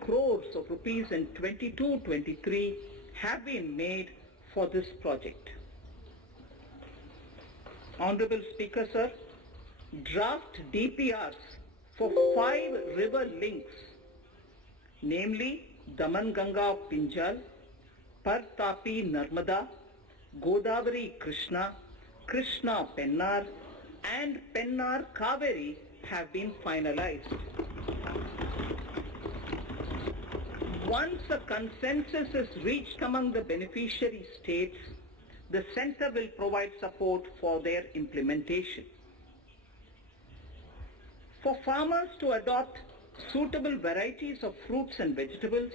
crores of rupees in 22-23 have been made for this project. Honorable Speaker, sir, draft DPRs for 5 river links, namely Daman-Ganga Pinjal, Par-Tapi Narmada, Godavari Krishna, Krishna Pennar and Pennar Kaveri have been finalized. Once a consensus is reached among the beneficiary states, the Centre will provide support for their implementation. For farmers to adopt suitable varieties of fruits and vegetables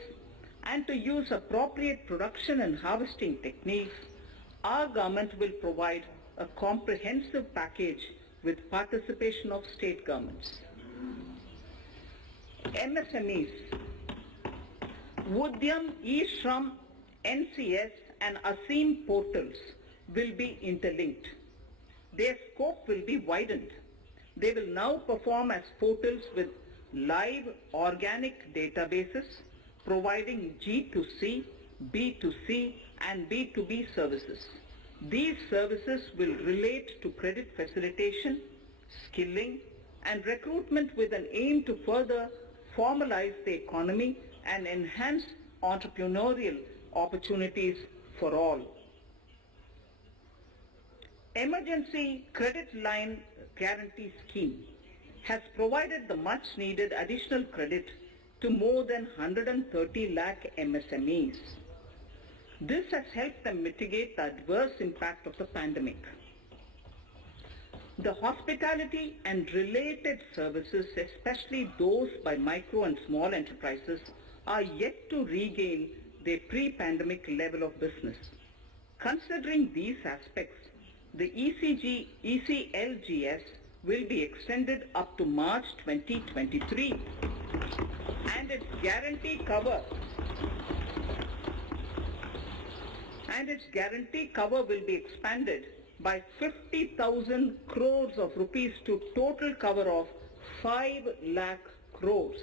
and to use appropriate production and harvesting techniques, our government will provide a comprehensive package with participation of state governments. MSMEs, Udyam, eShram, NCS and ASEEM portals will be interlinked. Their scope will be widened. They will now perform as portals with live organic databases providing G2C, B2C and B2B services. These services will relate to credit facilitation, skilling and recruitment with an aim to further formalize the economy and enhance entrepreneurial opportunities for all. Emergency Credit Line Guarantee Scheme has provided the much needed additional credit to more than 130 lakh MSMEs. This has helped them mitigate the adverse impact of the pandemic. The hospitality and related services, especially those by micro and small enterprises, are yet to regain their pre-pandemic level of business. Considering these aspects, the ECLGS will be extended up to March 2023 and its guarantee cover will be expanded by 50,000 crores of rupees to total cover of 5 lakh crores.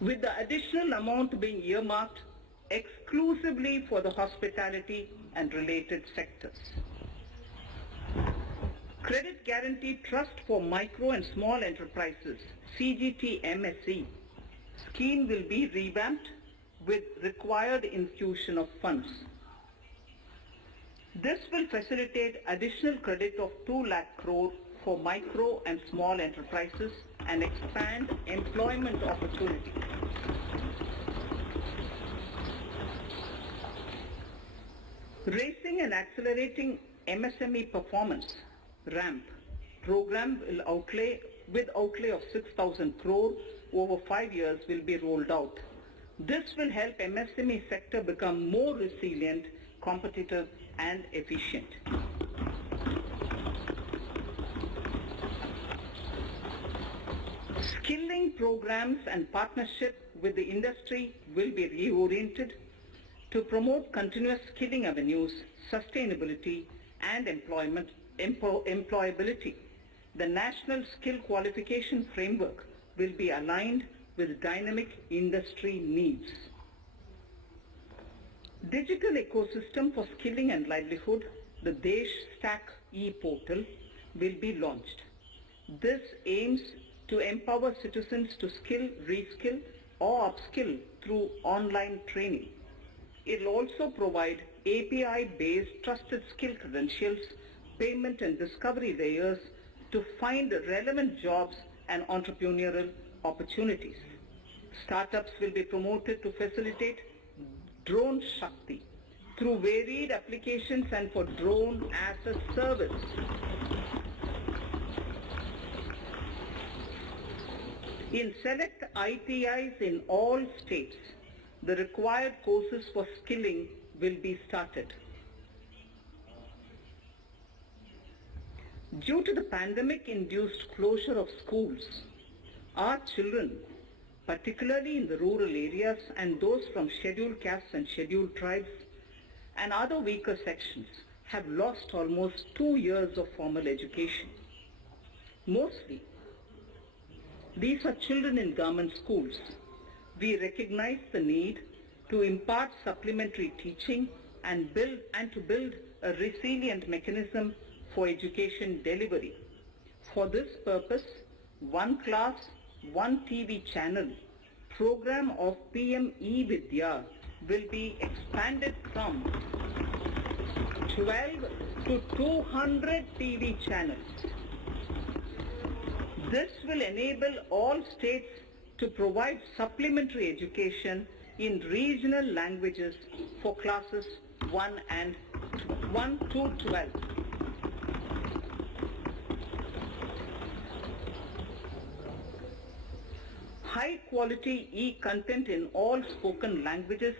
With the additional amount being earmarked exclusively for the hospitality and related sectors. Credit Guarantee Trust for Micro and Small Enterprises, CGT-MSE, scheme will be revamped with required infusion of funds. This will facilitate additional credit of 2 lakh crore for micro and small enterprises and expand employment opportunities. Raising and Accelerating MSME Performance (RAMP) program will outlay of 6,000 crore over 5 years will be rolled out. This will help MSME sector become more resilient, competitive and efficient. Skilling programs and partnership with the industry will be reoriented to promote continuous skilling avenues, sustainability and employability. The National Skill Qualification Framework will be aligned with dynamic industry needs. Digital ecosystem for skilling and livelihood, the Desh Stack e-portal, will be launched. This aims to empower citizens to skill, reskill or upskill through online training. It will also provide API-based trusted skill credentials, payment and discovery layers to find relevant jobs and entrepreneurial opportunities. Startups will be promoted to facilitate Drone Shakti through varied applications and for drone as a service. In select ITIs in all states, the required courses for skilling will be started. Due to the pandemic-induced closure of schools, our children, particularly in the rural areas and those from scheduled castes and scheduled tribes and other weaker sections, have lost almost 2 years of formal education. Mostly, these are children in government schools. We recognize the need to impart supplementary teaching and to build a resilient mechanism for education delivery. For this purpose, One Class, One TV channel program of PM E-Vidya will be expanded from 12 to 200 TV channels. This will enable all states to provide supplementary education in regional languages for classes 1 to 12. High-quality e-content in all spoken languages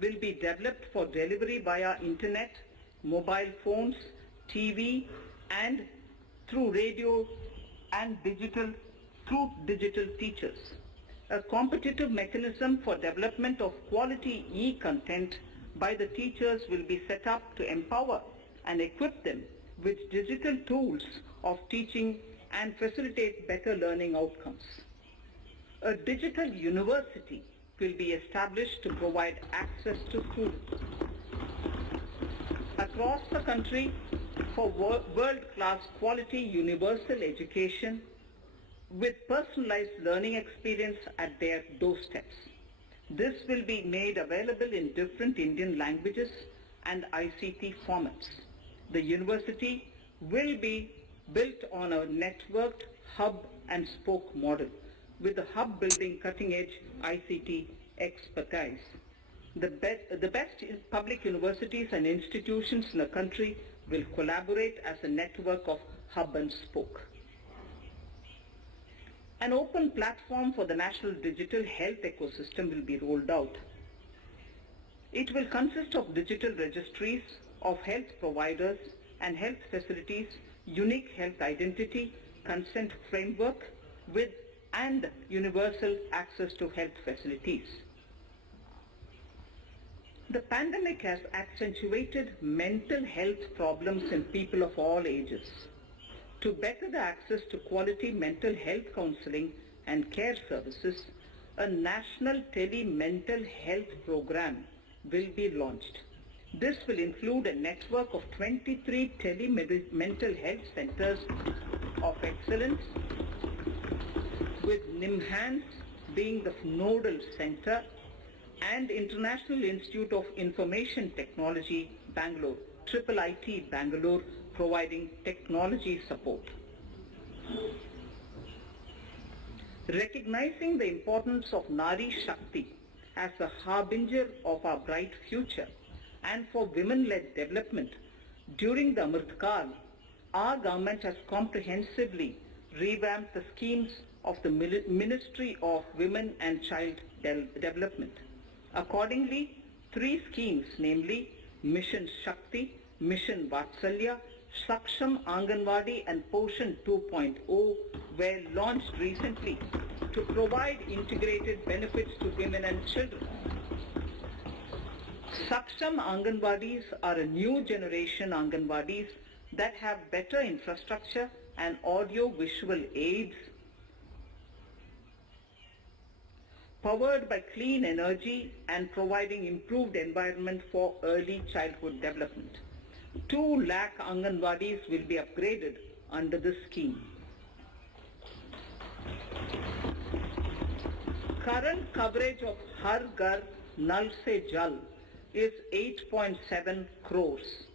will be developed for delivery via internet, mobile phones, TV, and through radio and through digital teachers. A competitive mechanism for development of quality e-content by the teachers will be set up to empower and equip them with digital tools of teaching and facilitate better learning outcomes. A digital university will be established to provide access to students across the country for world-class quality universal education with personalized learning experience at their doorsteps. This will be made available in different Indian languages and ICT formats. The university will be built on a networked hub and spoke model, with the hub building cutting-edge ICT expertise. The best public universities and institutions in the country will collaborate as a network of hub and spoke. An open platform for the national digital health ecosystem will be rolled out. It will consist of digital registries of health providers and health facilities, unique health identity, consent framework and universal access to health facilities. The pandemic has accentuated mental health problems in people of all ages. To better the access to quality mental health counseling and care services, a national tele-mental health program will be launched. This will include a network of 23 tele-mental health centers of excellence, with NIMHANS being the nodal center, and International Institute of Information Technology, Bangalore, IIIT Bangalore, providing technology support. Recognizing the importance of Nari Shakti as a harbinger of our bright future and for women-led development, during the Amritkal, our government has comprehensively revamped the schemes of the Ministry of Women and Child Development. Accordingly, 3 schemes, namely Mission Shakti, Mission Vatsalya, Saksham Anganwadi and Poshan 2.0 were launched recently to provide integrated benefits to women and children. Saksham Anganwadis are a new generation Anganwadis that have better infrastructure and audio-visual aids, powered by clean energy and providing improved environment for early childhood development. 2 lakh Anganwadis will be upgraded under this scheme. Current coverage of Har Ghar Nal Se Jal is 8.7 crores.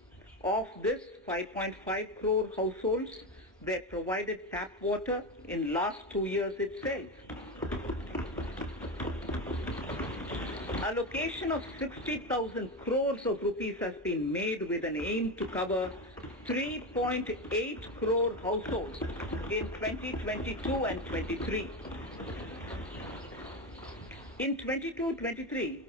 Of this, 5.5 crore households were provided tap water in last 2 years itself. Allocation of 60,000 crores of rupees has been made with an aim to cover 3.8 crore households in 2022 and 23. In 22-23,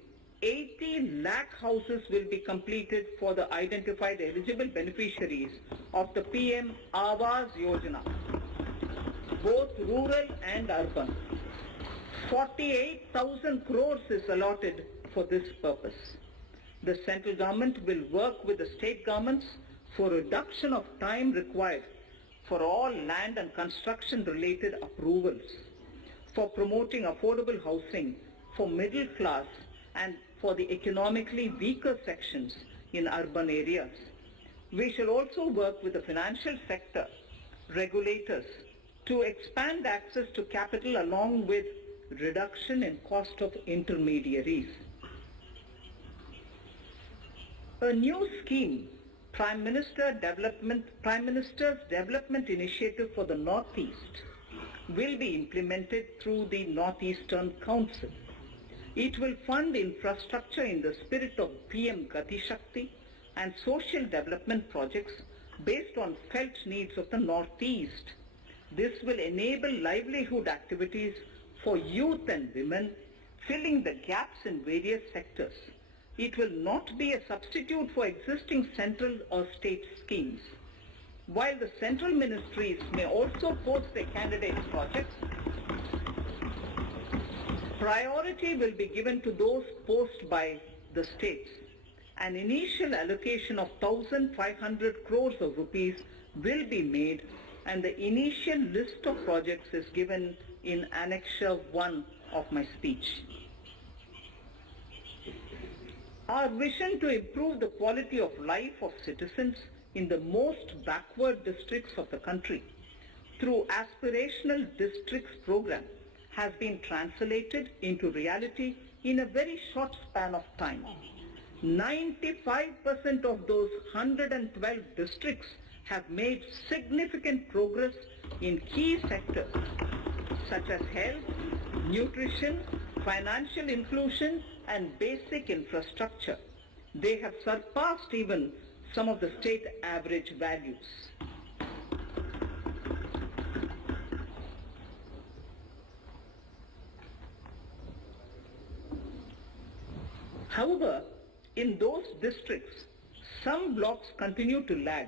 80 lakh houses will be completed for the identified eligible beneficiaries of the PM Awas Yojana, both rural and urban. 48,000 crores is allotted for this purpose. The central government will work with the state governments for reduction of time required for all land and construction related approvals, for promoting affordable housing for middle class and for the economically weaker sections in urban areas. We shall also work with the financial sector, regulators, to expand access to capital along with reduction in cost of intermediaries. A new scheme, Prime Minister's Development Initiative for the Northeast, will be implemented through the Northeastern Council. It will fund infrastructure in the spirit of PM Gati Shakti and social development projects based on felt needs of the Northeast. This will enable livelihood activities for youth and women, filling the gaps in various sectors. It will not be a substitute for existing central or state schemes. While the central ministries may also post their candidate projects, priority will be given to those posted by the states. An initial allocation of 1,500 crores of rupees will be made, and the initial list of projects is given in Annexure 1 of my speech. Our vision to improve the quality of life of citizens in the most backward districts of the country through Aspirational Districts program has been translated into reality in a very short span of time. 95% of those 112 districts have made significant progress in key sectors such as health, nutrition, financial inclusion, and basic infrastructure. They have surpassed even some of the state average values. However, in those districts, some blocks continue to lag.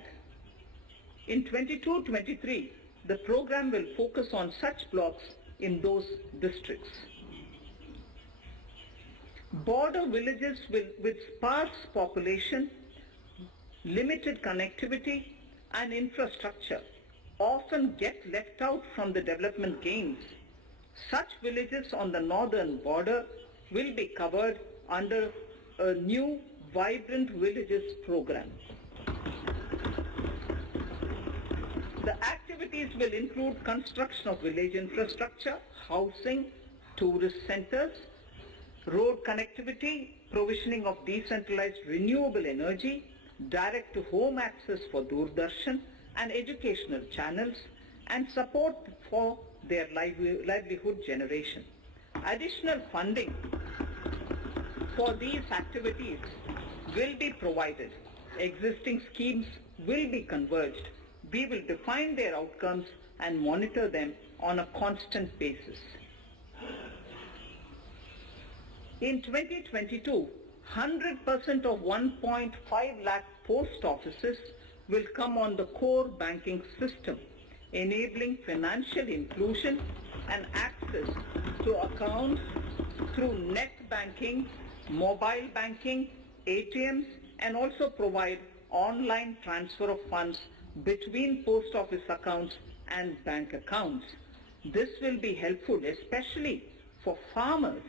In 22-23, the program will focus on such blocks in those districts. Border villages with sparse population, limited connectivity and infrastructure often get left out from the development gains. Such villages on the northern border will be covered under a new Vibrant Villages program. The activities will include construction of village infrastructure, housing, tourist centers, road connectivity, provisioning of decentralized renewable energy, direct-to-home access for Doordarshan and educational channels, and support for their livelihood generation. Additional funding for these activities will be provided. Existing schemes will be converged. We will define their outcomes and monitor them on a constant basis. In 2022, 100% of 1.5 lakh post offices will come on the core banking system, enabling financial inclusion and access to accounts through net banking, mobile banking, ATMs, and also provide online transfer of funds between post office accounts and bank accounts. This will be helpful especially for farmers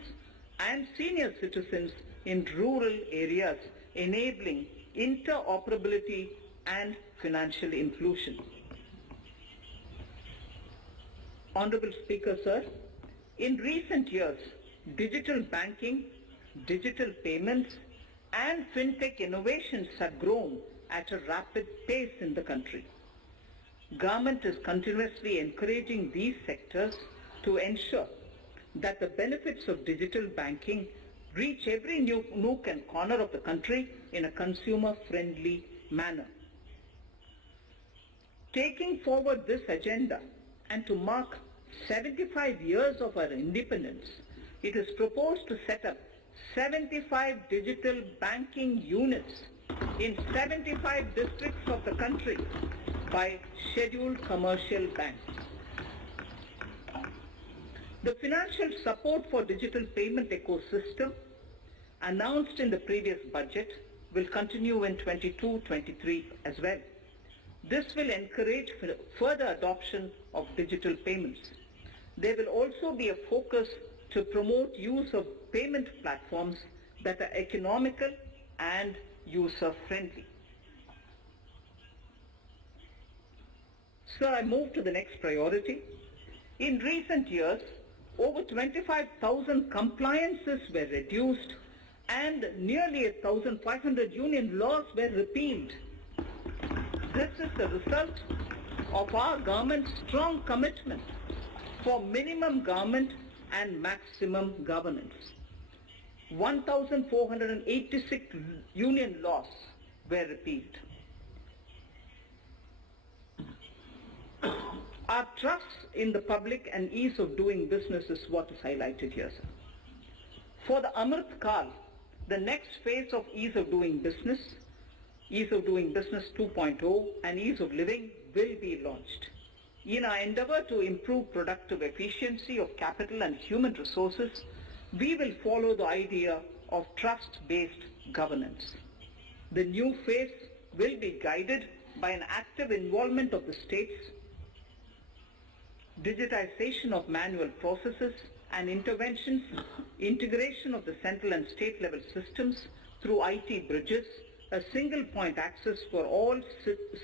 and senior citizens in rural areas, enabling interoperability and financial inclusion. Honorable Speaker, sir, in recent years, digital banking, digital payments, and fintech innovations have grown at a rapid pace in the country. Government is continuously encouraging these sectors to ensure that the benefits of digital banking reach every nook and corner of the country in a consumer-friendly manner. Taking forward this agenda and to mark 75 years of our independence, it is proposed to set up 75 digital banking units in 75 districts of the country by scheduled commercial banks. The financial support for digital payment ecosystem announced in the previous budget will continue in 22-23 as well. This will encourage further adoption of digital payments. There will also be a focus to promote use of payment platforms that are economical and user-friendly. So I move to the next priority. In recent years, over 25,000 compliances were reduced and nearly 1,500 union laws were repealed. This is the result of our government's strong commitment for minimum government and maximum governance. 1,486 union laws were repealed. Our trust in the public and ease of doing business is what is highlighted here, sir. For the Amrit Kal, the next phase of ease of doing business 2.0 and ease of living will be launched. In our endeavor to improve productive efficiency of capital and human resources, we will follow the idea of trust-based governance. The new phase will be guided by an active involvement of the states, digitization of manual processes and interventions, integration of the central and state level systems through IT bridges, a single point access for all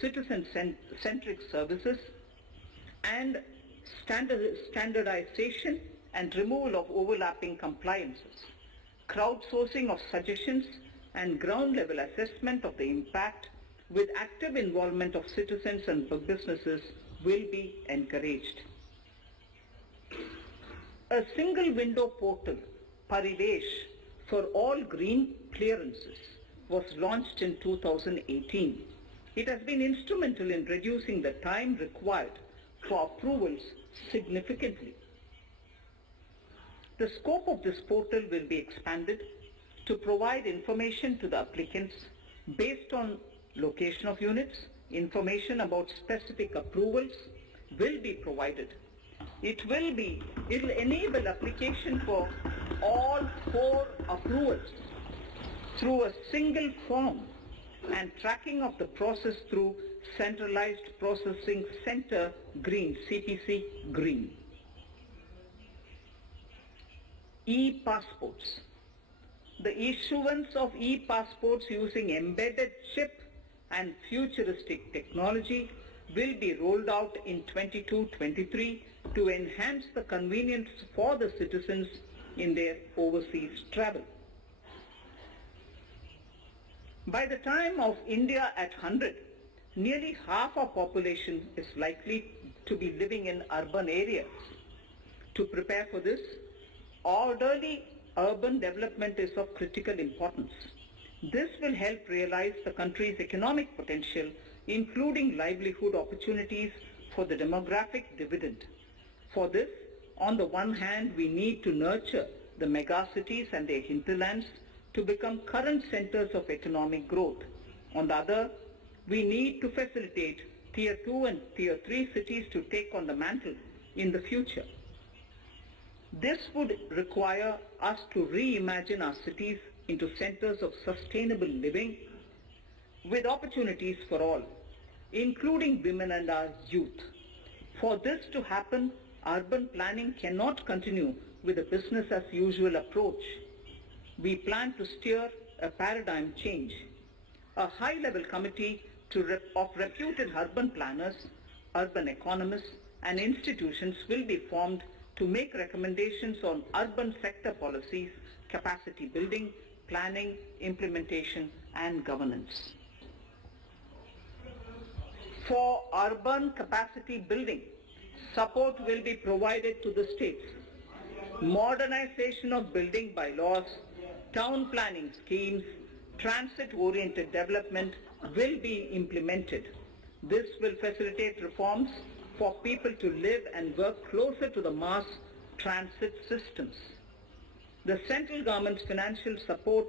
citizen-centric services, and standardization and removal of overlapping compliances. Crowdsourcing of suggestions and ground-level assessment of the impact with active involvement of citizens and businesses will be encouraged. A single window portal, Parivesh, for all green clearances was launched in 2018. It has been instrumental in reducing the time required for approvals significantly. The scope of this portal will be expanded to provide information to the applicants based on location of units. Information about specific approvals will be provided. It will enable application for all 4 approvals through a single form and tracking of the process through Centralized Processing Center Green, CPC Green. E-passports. The issuance of e-passports using embedded chip and futuristic technology will be rolled out in 22-23 to enhance the convenience for the citizens in their overseas travel. By the time of India at 100, nearly half our population is likely to be living in urban areas. To prepare for this, orderly urban development is of critical importance. This will help realize the country's economic potential, including livelihood opportunities for the demographic dividend. For this, on the one hand, we need to nurture the megacities and their hinterlands to become current centers of economic growth. On the other, we need to facilitate Tier 2 and Tier 3 cities to take on the mantle in the future. This would require us to reimagine our cities into centers of sustainable living with opportunities for all, including women and our youth. For this to happen, urban planning cannot continue with a business as usual approach. We plan to steer a paradigm change. A high-level committee of reputed urban planners, urban economists, and institutions will be formed to make recommendations on urban sector policies, capacity building, planning, implementation, and governance. For urban capacity building, support will be provided to the states. Modernization of building bylaws, town planning schemes, transit-oriented development will be implemented. This will facilitate reforms for people to live and work closer to the mass transit systems. The central government's financial support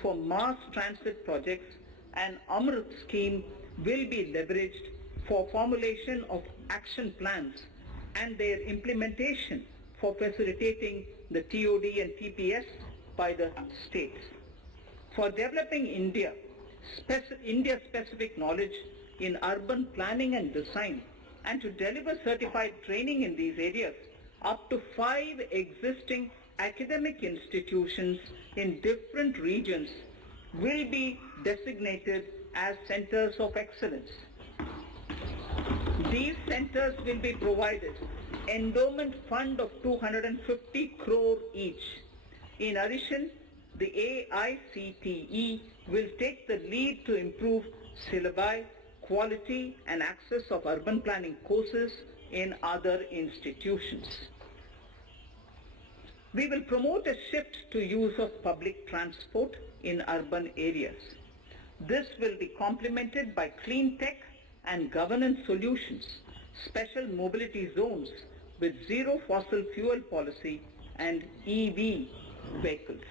for mass transit projects and Amrit scheme will be leveraged for formulation of action plans and their implementation for facilitating the TOD and TPS by the states. For developing India, India-specific knowledge in urban planning and design, and to deliver certified training in these areas, up to 5 existing academic institutions in different regions will be designated as centers of excellence. These centers will be provided endowment fund of 250 crore each. In addition, the AICTE will take the lead to improve syllabi, quality and access of urban planning courses in other institutions. We will promote a shift to use of public transport in urban areas. This will be complemented by clean tech and governance solutions, special mobility zones with zero fossil fuel policy and EV vehicles.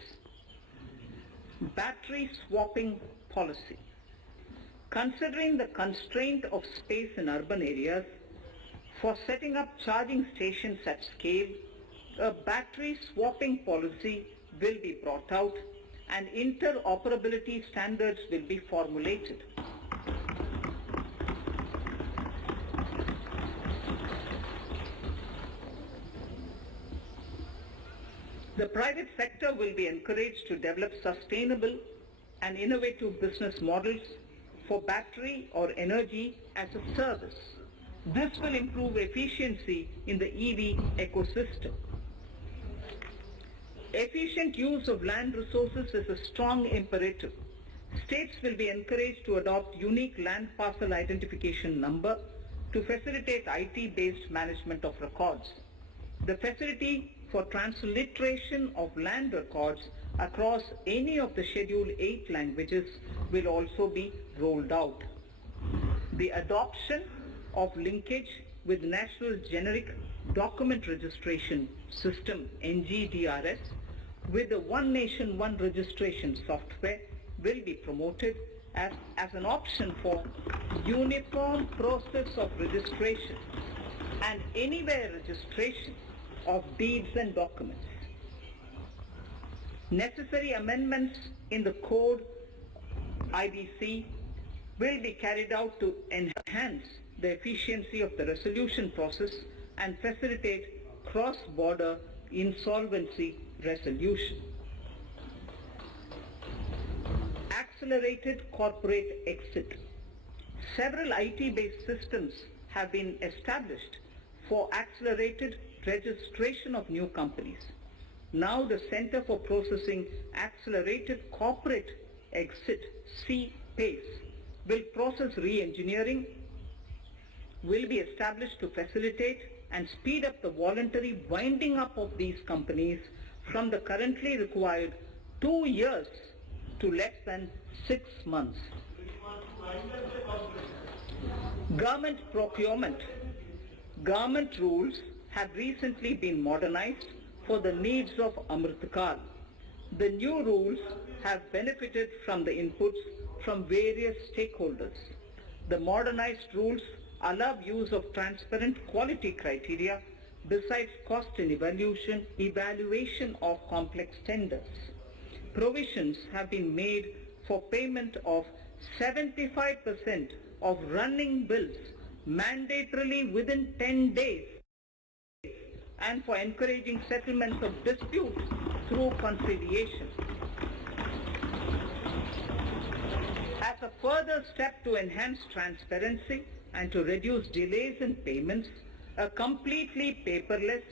Battery swapping policy. Considering the constraint of space in urban areas, for setting up charging stations at scale, a battery swapping policy will be brought out and interoperability standards will be formulated. The private sector will be encouraged to develop sustainable and innovative business models for battery or energy as a service. This will improve efficiency in the EV ecosystem. Efficient use of land resources is a strong imperative. States will be encouraged to adopt unique land parcel identification number to facilitate IT-based management of records. The facility for transliteration of land records across any of the Schedule 8 languages will also be rolled out. The adoption of linkage with National Generic Document Registration System NGDRS with the One Nation One Registration software will be promoted as an option for uniform process of registration and anywhere registration of deeds and documents. Necessary amendments in the code IBC will be carried out to enhance the efficiency of the resolution process and facilitate cross-border insolvency resolution. Accelerated corporate exit. Several IT-based systems have been established for accelerated registration of new companies. Now the Center for Processing Accelerated Corporate Exit, CPACE, will process re-engineering, will be established to facilitate and speed up the voluntary winding up of these companies from the currently required 2 years to less than 6 months. Government procurement. Government rules have recently been modernized for the needs of Amrit Kal. The new rules have benefited from the inputs from various stakeholders. The modernized rules allow use of transparent quality criteria besides cost and evaluation of complex tenders. Provisions have been made for payment of 75% of running bills mandatorily within 10 days and for encouraging settlements of disputes through conciliation. As a further step to enhance transparency and to reduce delays in payments, a completely paperless,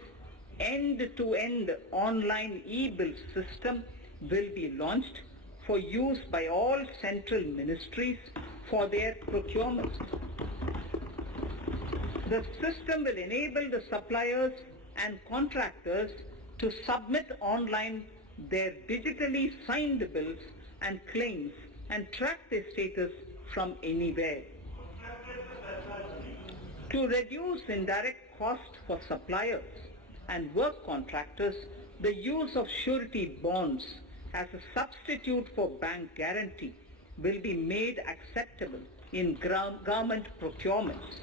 end-to-end online e-bill system will be launched for use by all central ministries for their procurement. The system will enable the suppliers and contractors to submit online their digitally signed bills and claims and track their status from anywhere. To reduce indirect cost for suppliers and work contractors, the use of surety bonds as a substitute for bank guarantee will be made acceptable in government procurements.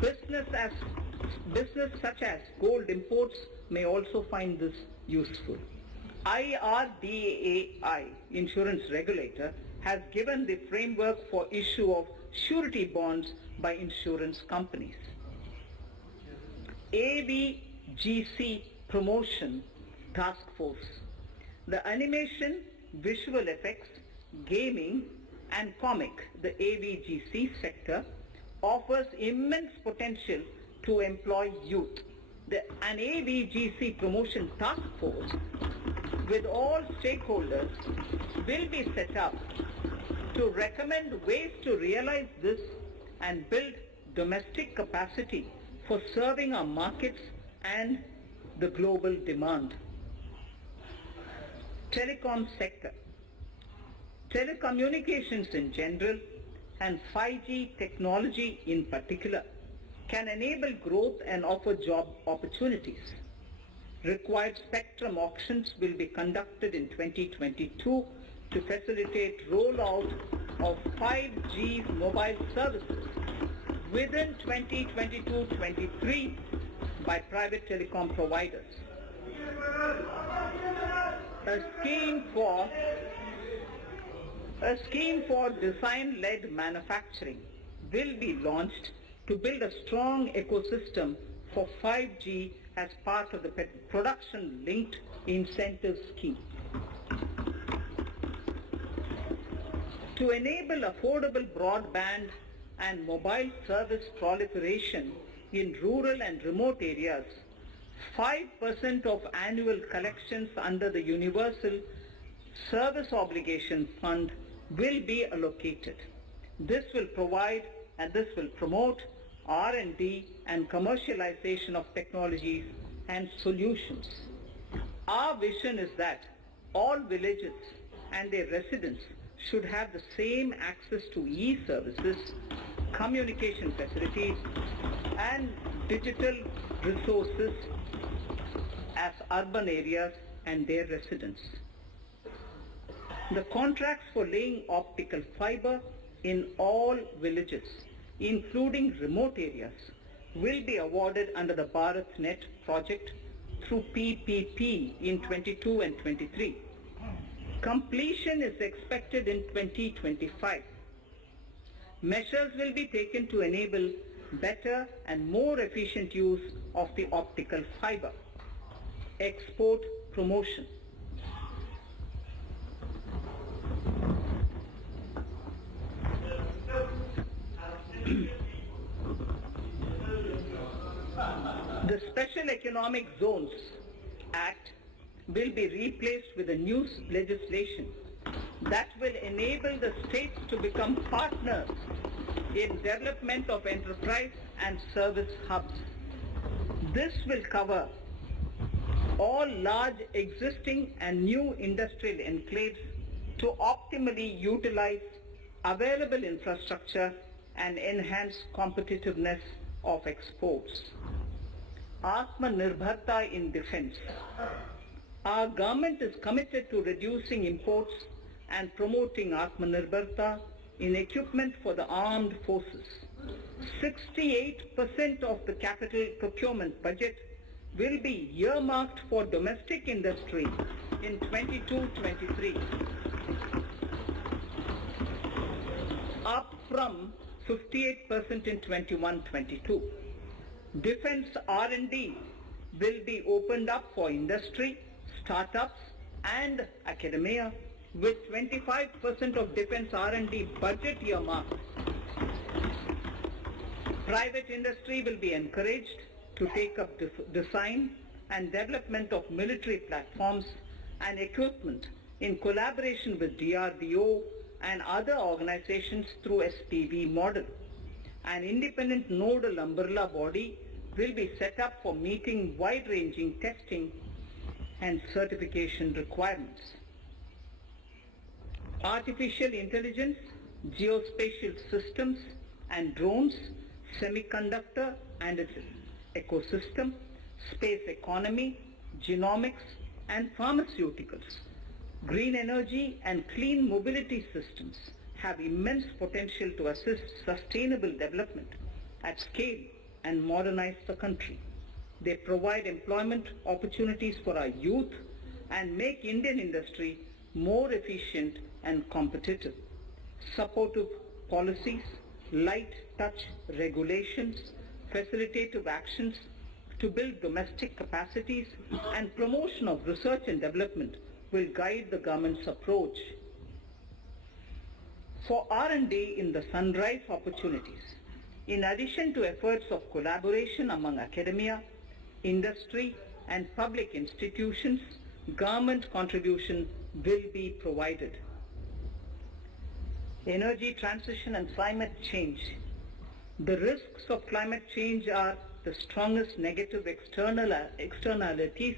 Business such as gold imports may also find this useful. IRDAI, insurance regulator, has given the framework for issue of surety bonds by insurance companies. AVGC Promotion Task Force. The animation, visual effects, gaming and comic, the AVGC sector, offers immense potential to employ youth. An AVGC Promotion Task Force with all stakeholders will be set up to recommend ways to realize this and build domestic capacity for serving our markets and the global demand. Telecom sector. Telecommunications in general and 5G technology in particular can enable growth and offer job opportunities. Required spectrum auctions will be conducted in 2022 to facilitate rollout of 5G mobile services within 2022-23 by private telecom providers. A scheme for design-led manufacturing will be launched to build a strong ecosystem for 5G as part of the production-linked incentive scheme. To enable affordable broadband and mobile service proliferation in rural and remote areas, 5% of annual collections under the Universal Service Obligation Fund will be allocated. This will promote R&D and commercialization of technologies and solutions. Our vision is that all villages and their residents should have the same access to e-services, communication facilities, and digital resources as urban areas and their residents. The contracts for laying optical fiber in all villages, including remote areas, will be awarded under the BharatNet project through PPP in 22 and 23. Completion is expected in 2025. Measures will be taken to enable better and more efficient use of the optical fiber. Export promotion. The Special Economic Zones Act will be replaced with a new legislation that will enable the states to become partners in development of enterprise and service hubs. This will cover all large existing and new industrial enclaves to optimally utilize available infrastructure and enhance competitiveness of exports. Atmanirbharta in defense. Our government is committed to reducing imports and promoting Atmanirbharta in equipment for the armed forces. 68% of the capital procurement budget will be earmarked for domestic industry in 22-23, up from 58% in 21-22. Defense R&D will be opened up for industry, startups and academia, with 25% of defense R&D budget earmarked. Private industry will be encouraged to take up design and development of military platforms and equipment in collaboration with DRDO and other organizations through SPV model. An independent nodal umbrella body will be set up for meeting wide-ranging testing and certification requirements. Artificial intelligence, geospatial systems and drones, semiconductor and its ecosystem, space economy, genomics and pharmaceuticals, green energy and clean mobility systems have immense potential to assist sustainable development at scale and modernize the country. They provide employment opportunities for our youth and make Indian industry more efficient and competitive. Supportive policies, light touch regulations, facilitative actions to build domestic capacities and promotion of research and development will guide the government's approach. For R&D in the sunrise opportunities, in addition to efforts of collaboration among academia, industry and public institutions, government contribution will be provided. Energy transition and climate change. The risks of climate change are the strongest negative externalities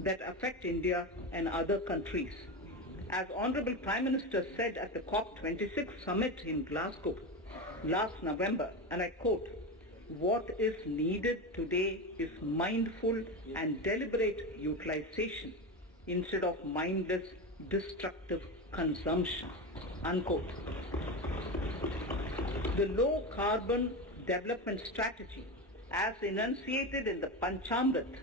that affect India and other countries. As Honorable Prime Minister said at the COP26 summit in Glasgow last November, and I quote, "What is needed today is mindful and deliberate utilization instead of mindless, destructive consumption," unquote. The low carbon development strategy, as enunciated in the Panchamrit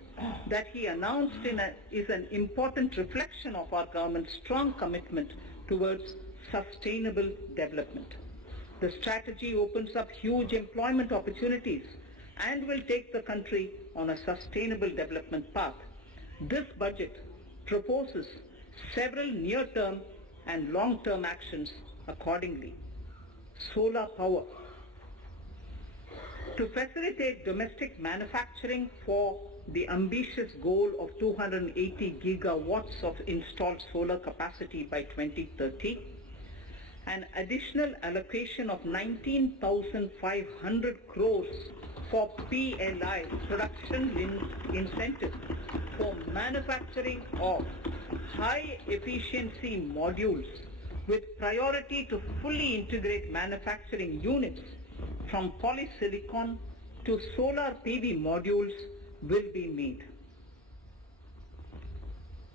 that he announced is an important reflection of our government's strong commitment towards sustainable development. The strategy opens up huge employment opportunities and will take the country on a sustainable development path. This budget proposes several near-term and long-term actions accordingly. Solar power. To facilitate domestic manufacturing for the ambitious goal of 280 gigawatts of installed solar capacity by 2030, an additional allocation of 19,500 crores for PLI, production-linked incentive, for manufacturing of high-efficiency modules with priority to fully integrate manufacturing units from polysilicon to solar PV modules will be made.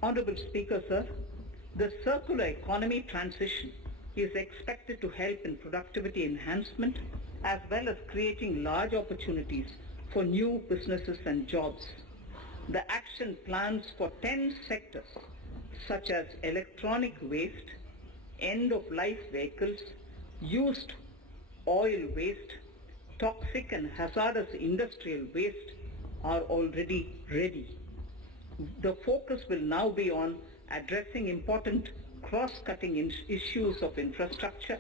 Honorable Speaker, sir, the circular economy transition is expected to help in productivity enhancement as well as creating large opportunities for new businesses and jobs. The action plans for 10 sectors such as electronic waste, end-of-life vehicles, used oil waste, toxic and hazardous industrial waste are already ready. The focus will now be on addressing important cross-cutting issues of infrastructure,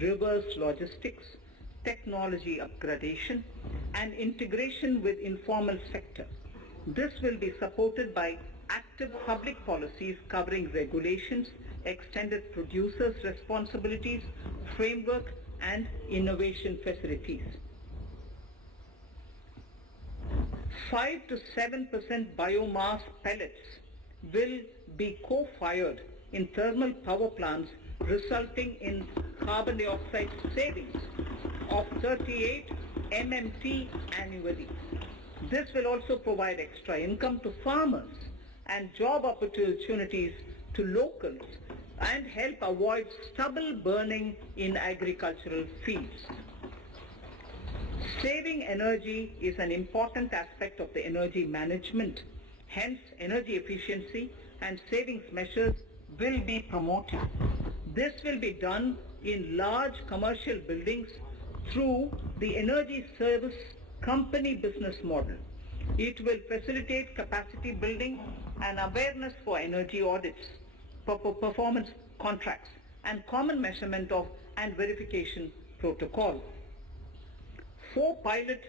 reverse logistics, technology upgradation, and integration with informal sector. This will be supported by active public policies covering regulations, extended producers' responsibilities, framework, and innovation facilities. 5 to 7% biomass pellets will be co-fired in thermal power plants, resulting in carbon dioxide savings of 38 MMT annually. This will also provide extra income to farmers and job opportunities to locals and help avoid stubble burning in agricultural fields. Saving energy is an important aspect of the energy management. Hence, energy efficiency and savings measures will be promoted. This will be done in large commercial buildings through the energy service company business model. It will facilitate capacity building and awareness for energy audits, performance contracts, and common measurement of and verification protocol. 4 pilot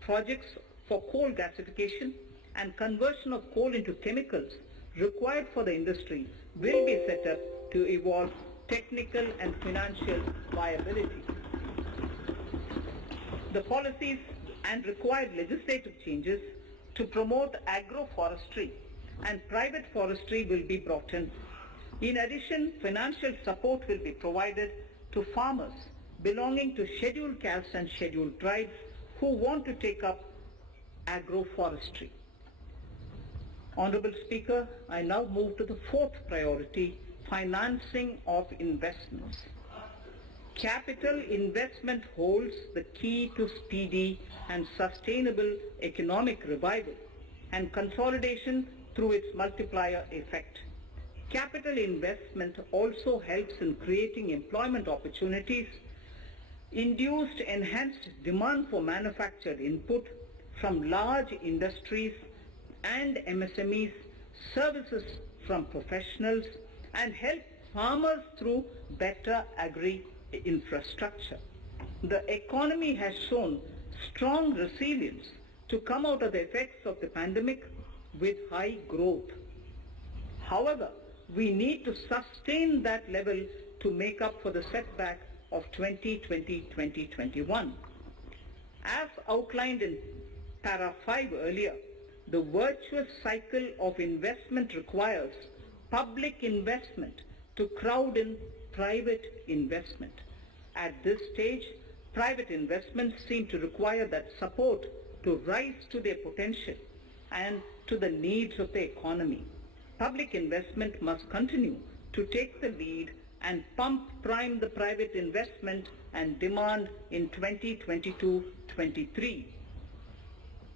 projects for coal gasification and conversion of coal into chemicals required for the industry will be set up to evolve technical and financial viability. The policies and required legislative changes to promote agroforestry and private forestry will be brought in. In addition, financial support will be provided to farmers belonging to scheduled castes and scheduled tribes who want to take up agroforestry. Honorable Speaker, I now move to the 4th priority, financing of investments. Capital investment holds the key to speedy and sustainable economic revival and consolidation through its multiplier effect. Capital investment also helps in creating employment opportunities, induced enhanced demand for manufactured input from large industries and MSMEs, services from professionals, and help farmers through better agri-infrastructure. The economy has shown strong resilience to come out of the effects of the pandemic with high growth. However, we need to sustain that level to make up for the setback of 2020-2021. As outlined in para 5 earlier, the virtuous cycle of investment requires public investment to crowd in private investment. At this stage, private investments seem to require that support to rise to their potential and to the needs of the economy. Public investment must continue to take the lead and prime the private investment and demand in 2022-23.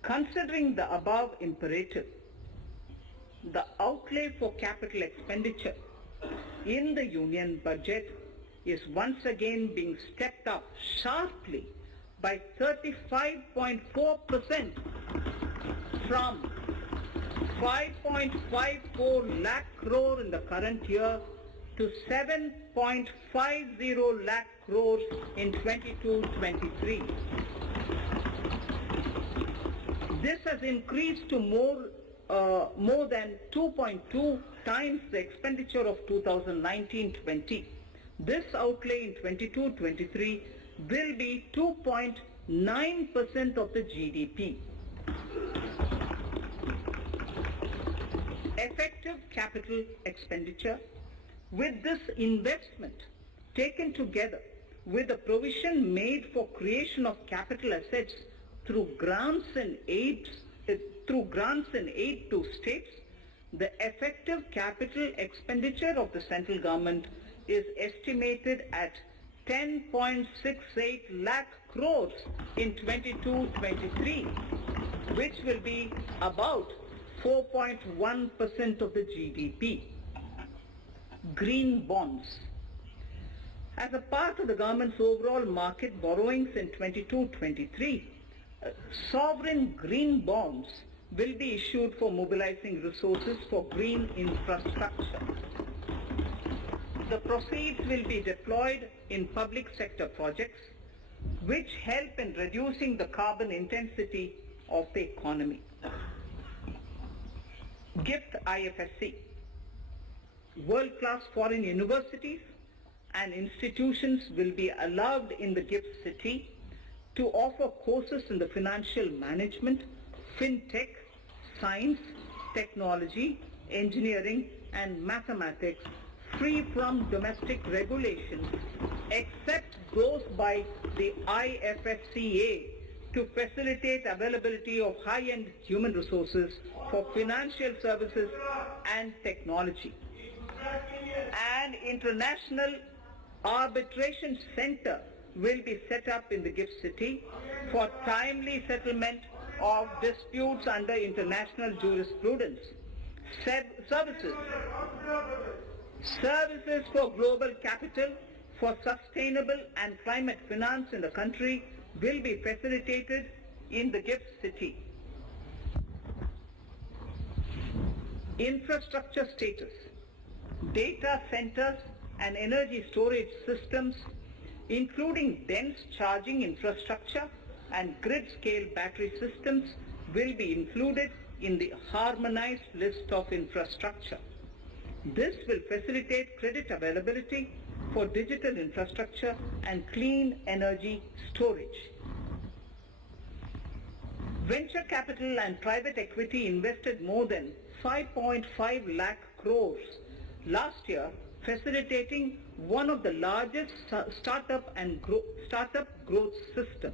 Considering the above imperative, the outlay for capital expenditure in the union budget is once again being stepped up sharply by 35.4% from 5.54 lakh crore in the current year to 7.50 lakh crores in 22-23. This has increased to more than 2.2 times the expenditure of 2019-20. This outlay in 22-23 will be 2.9% of the GDP. Effective capital expenditure. With this investment taken together with the provision made for creation of capital assets through grants and aid to states, the effective capital expenditure of the central government is estimated at 10.68 lakh crores in 22-23, which will be about 4.1% of the GDP. Green bonds. As a part of the government's overall market borrowings in 22-23, sovereign green bonds will be issued for mobilizing resources for green infrastructure. The proceeds will be deployed in public sector projects which help in reducing the carbon intensity of the economy. GIFT IFSC. World-class foreign universities and institutions will be allowed in the GIFT city to offer courses in the financial management, fintech, science, technology, engineering and mathematics free from domestic regulations except those by the IFSCA to facilitate availability of high-end human resources for financial services and technology. An international arbitration center will be set up in the GIFT city for timely settlement of disputes under international jurisprudence. Services for global capital for sustainable and climate finance in the country will be facilitated in the GIFT city. Infrastructure status. Data centers and energy storage systems, including dense charging infrastructure and grid-scale battery systems, will be included in the harmonized list of infrastructure. This will facilitate credit availability for digital infrastructure and clean energy storage. Venture capital and private equity invested more than 5.5 lakh crores last year, facilitating one of the largest startup growth system.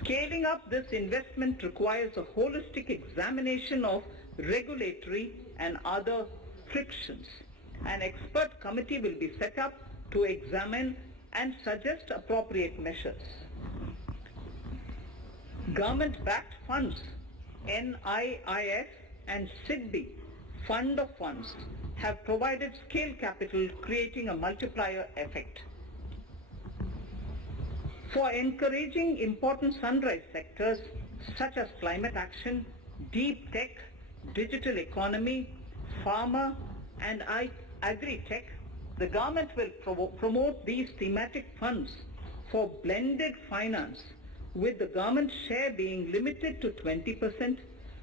Scaling up this investment requires a holistic examination of regulatory and other frictions. An expert committee will be set up to examine and suggest appropriate measures. Government-backed funds, NIIF and SIDBI, Fund of Funds, have provided scale capital, creating a multiplier effect. For encouraging important sunrise sectors such as climate action, deep tech, digital economy, pharma, and agri-tech, the government will promote these thematic funds for blended finance, with the government share being limited to 20%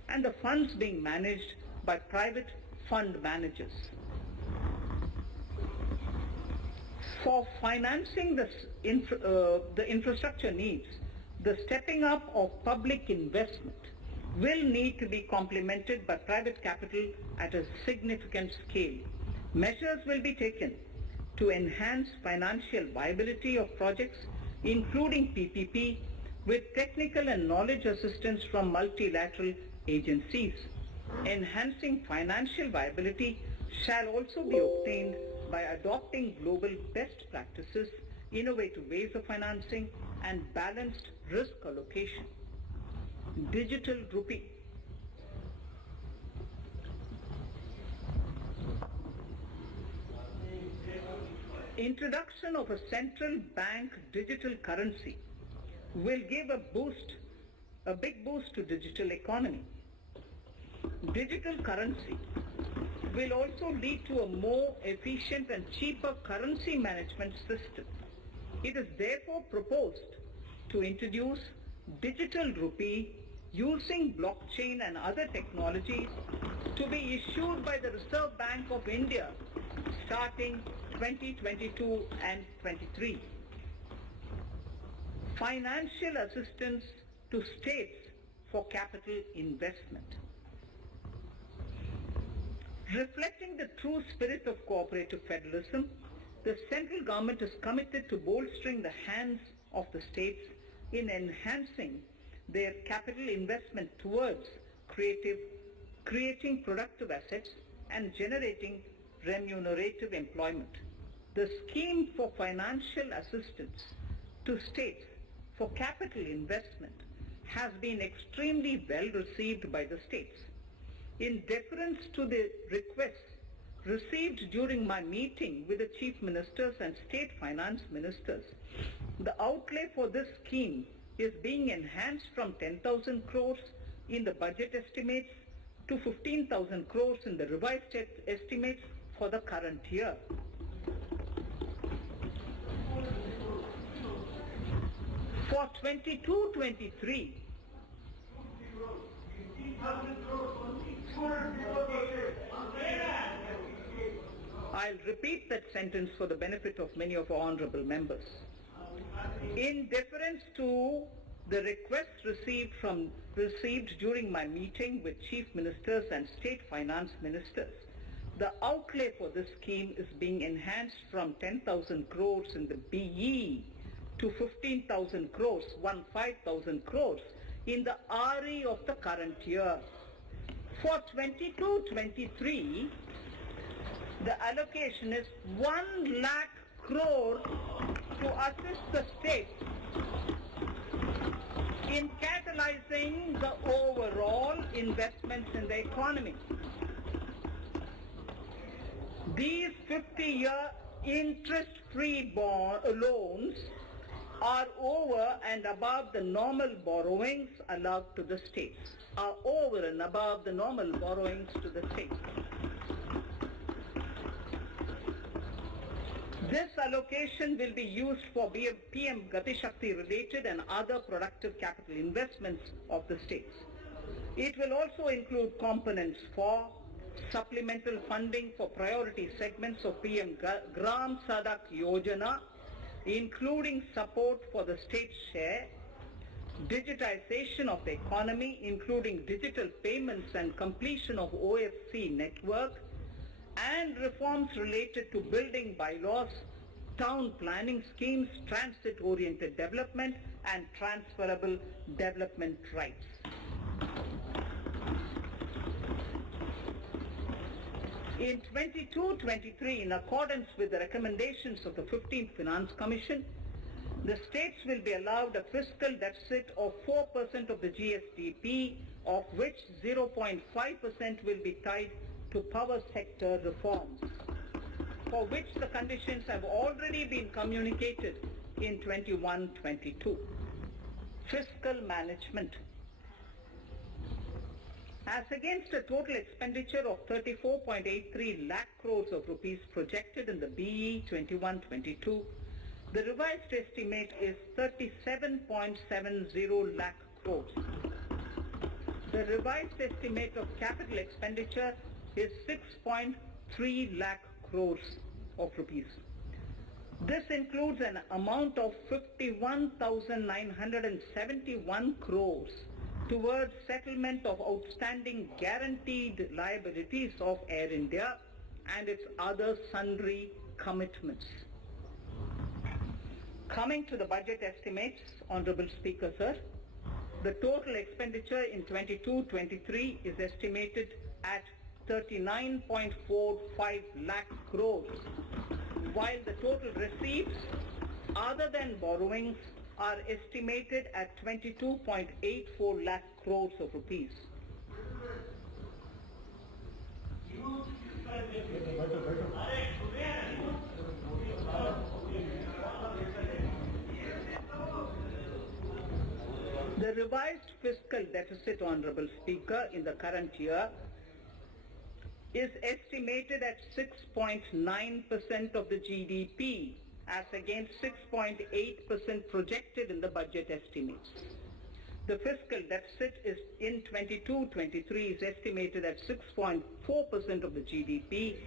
and the funds being managed by private fund managers. For financing the infrastructure needs, the stepping up of public investment will need to be complemented by private capital at a significant scale. Measures will be taken to enhance financial viability of projects, including PPP, with technical and knowledge assistance from multilateral agencies. Enhancing financial viability shall also be obtained by adopting global best practices, innovative ways of financing, and balanced risk allocation. Digital rupee. Introduction of a central bank digital currency will give a big boost to digital economy. Digital currency will also lead to a more efficient and cheaper currency management system. It is therefore proposed to introduce digital rupee using blockchain and other technologies to be issued by the Reserve Bank of India starting 2022 and 23. Financial assistance to states for capital investment. Reflecting the true spirit of cooperative federalism, the central government is committed to bolstering the hands of the states in enhancing their capital investment towards creating productive assets and generating remunerative employment. The scheme for financial assistance to states for capital investment has been extremely well received by the states. In deference to the requests received during my meeting with the chief ministers and state finance ministers, the outlay for this scheme is being enhanced from 10,000 crores in the budget estimates to 15,000 crores in the revised estimates for the current year. For 22-23, I'll repeat that sentence for the benefit of many of our honorable members. In deference to the requests received during my meeting with chief ministers and state finance ministers, the outlay for this scheme is being enhanced from 10,000 crores in the BE to 15,000 crores, 15,000 crores in the RE of the current year. For 22-23, the allocation is 1 lakh crore to assist the states in catalyzing the overall investments in the economy. These 50-year interest-free loans are over and above the normal borrowings allowed to the states, This allocation will be used for PM Gati Shakti related and other productive capital investments of the states. It will also include components for supplemental funding for priority segments of PM Gram Sadak Yojana, including support for the state's share, digitization of the economy, including digital payments and completion of OFC network, and reforms related to building bylaws, town planning schemes, transit-oriented development, and transferable development rights. In 22-23, in accordance with the recommendations of the 15th Finance Commission, the states will be allowed a fiscal deficit of 4% of the GSDP, of which 0.5% will be tied to power sector reforms, for which the conditions have already been communicated in 21-22. Fiscal management. As against a total expenditure of 34.83 lakh crores of rupees projected in the BE 21-22, the revised estimate is 37.70 lakh crores. The revised estimate of capital expenditure is 6.3 lakh crores of rupees. This includes an amount of 51,971 crores towards settlement of outstanding guaranteed liabilities of Air India and its other sundry commitments. Coming to the budget estimates, Honorable Speaker, sir, the total expenditure in 22-23 is estimated at 39.45 lakh crores, while the total receipts other than borrowings are estimated at 22.84 lakh crores of rupees. The revised fiscal deficit, Honorable Speaker, in the current year is estimated at 6.9% of the GDP as against 6.8% projected in the budget estimates. The fiscal deficit is in 22-23 is estimated at 6.4% of the GDP,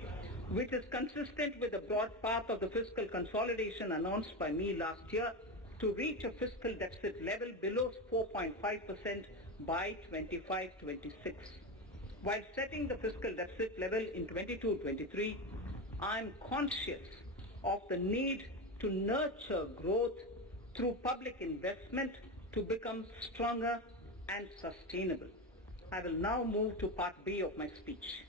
which is consistent with the broad path of the fiscal consolidation announced by me last year to reach a fiscal deficit level below 4.5% by 25-26. While setting the fiscal deficit level in 22-23, I am conscious of the need to nurture growth through public investment to become stronger and sustainable. I will now move to part B of my speech.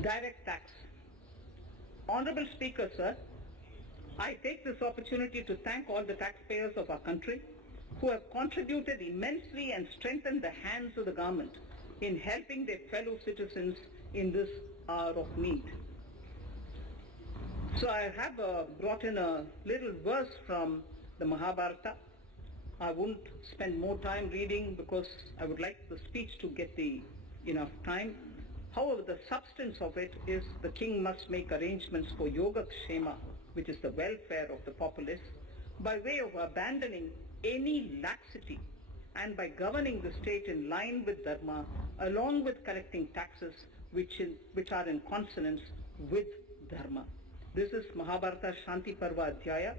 Direct tax. Honorable Speaker, sir, I take this opportunity to thank all the taxpayers of our country who have contributed immensely and strengthened the hands of the government in helping their fellow citizens in this hour of need. So I have brought in a little verse from the Mahabharata. I won't spend more time reading because I would like the speech to get enough time. However, the substance of it is the king must make arrangements for yoga kshema, which is the welfare of the populace, by way of abandoning any laxity and by governing the state in line with dharma, along with collecting taxes which are in consonance with dharma. This is Mahabharata Shanti Parva Adhyaya,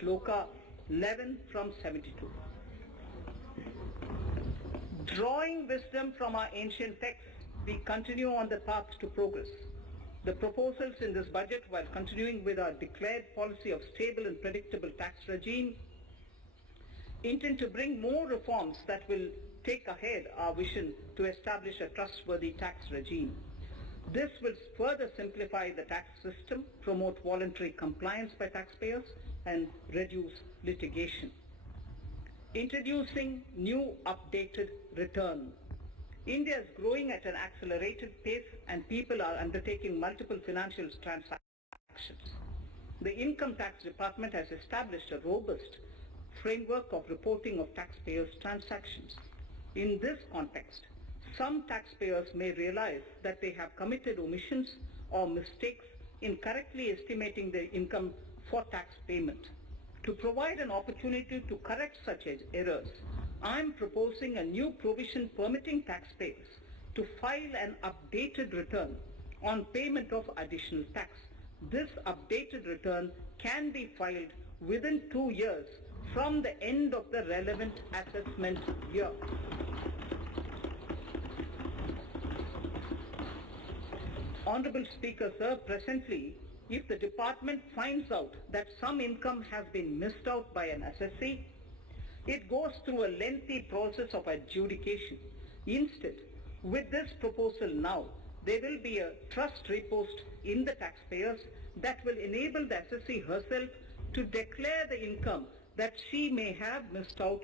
Shloka 11 from 72. Drawing wisdom from our ancient texts, we continue on the path to progress. The proposals in this budget, while continuing with our declared policy of stable and predictable tax regime, intend to bring more reforms that will take ahead our vision to establish a trustworthy tax regime. This will further simplify the tax system, promote voluntary compliance by taxpayers, and reduce litigation. Introducing new updated return. India is growing at an accelerated pace and people are undertaking multiple financial transactions. The Income Tax Department has established a robust framework of reporting of taxpayers' transactions. In this context, some taxpayers may realize that they have committed omissions or mistakes in correctly estimating their income for tax payment. To provide an opportunity to correct such errors, I am proposing a new provision permitting taxpayers to file an updated return on payment of additional tax. This updated return can be filed within 2 years from the end of the relevant assessment year. Honorable Speaker, sir, presently, if the department finds out that some income has been missed out by an assessee, it goes through a lengthy process of adjudication. Instead, with this proposal now, there will be a trust repost in the taxpayers that will enable the assessee herself to declare the income that she may have missed out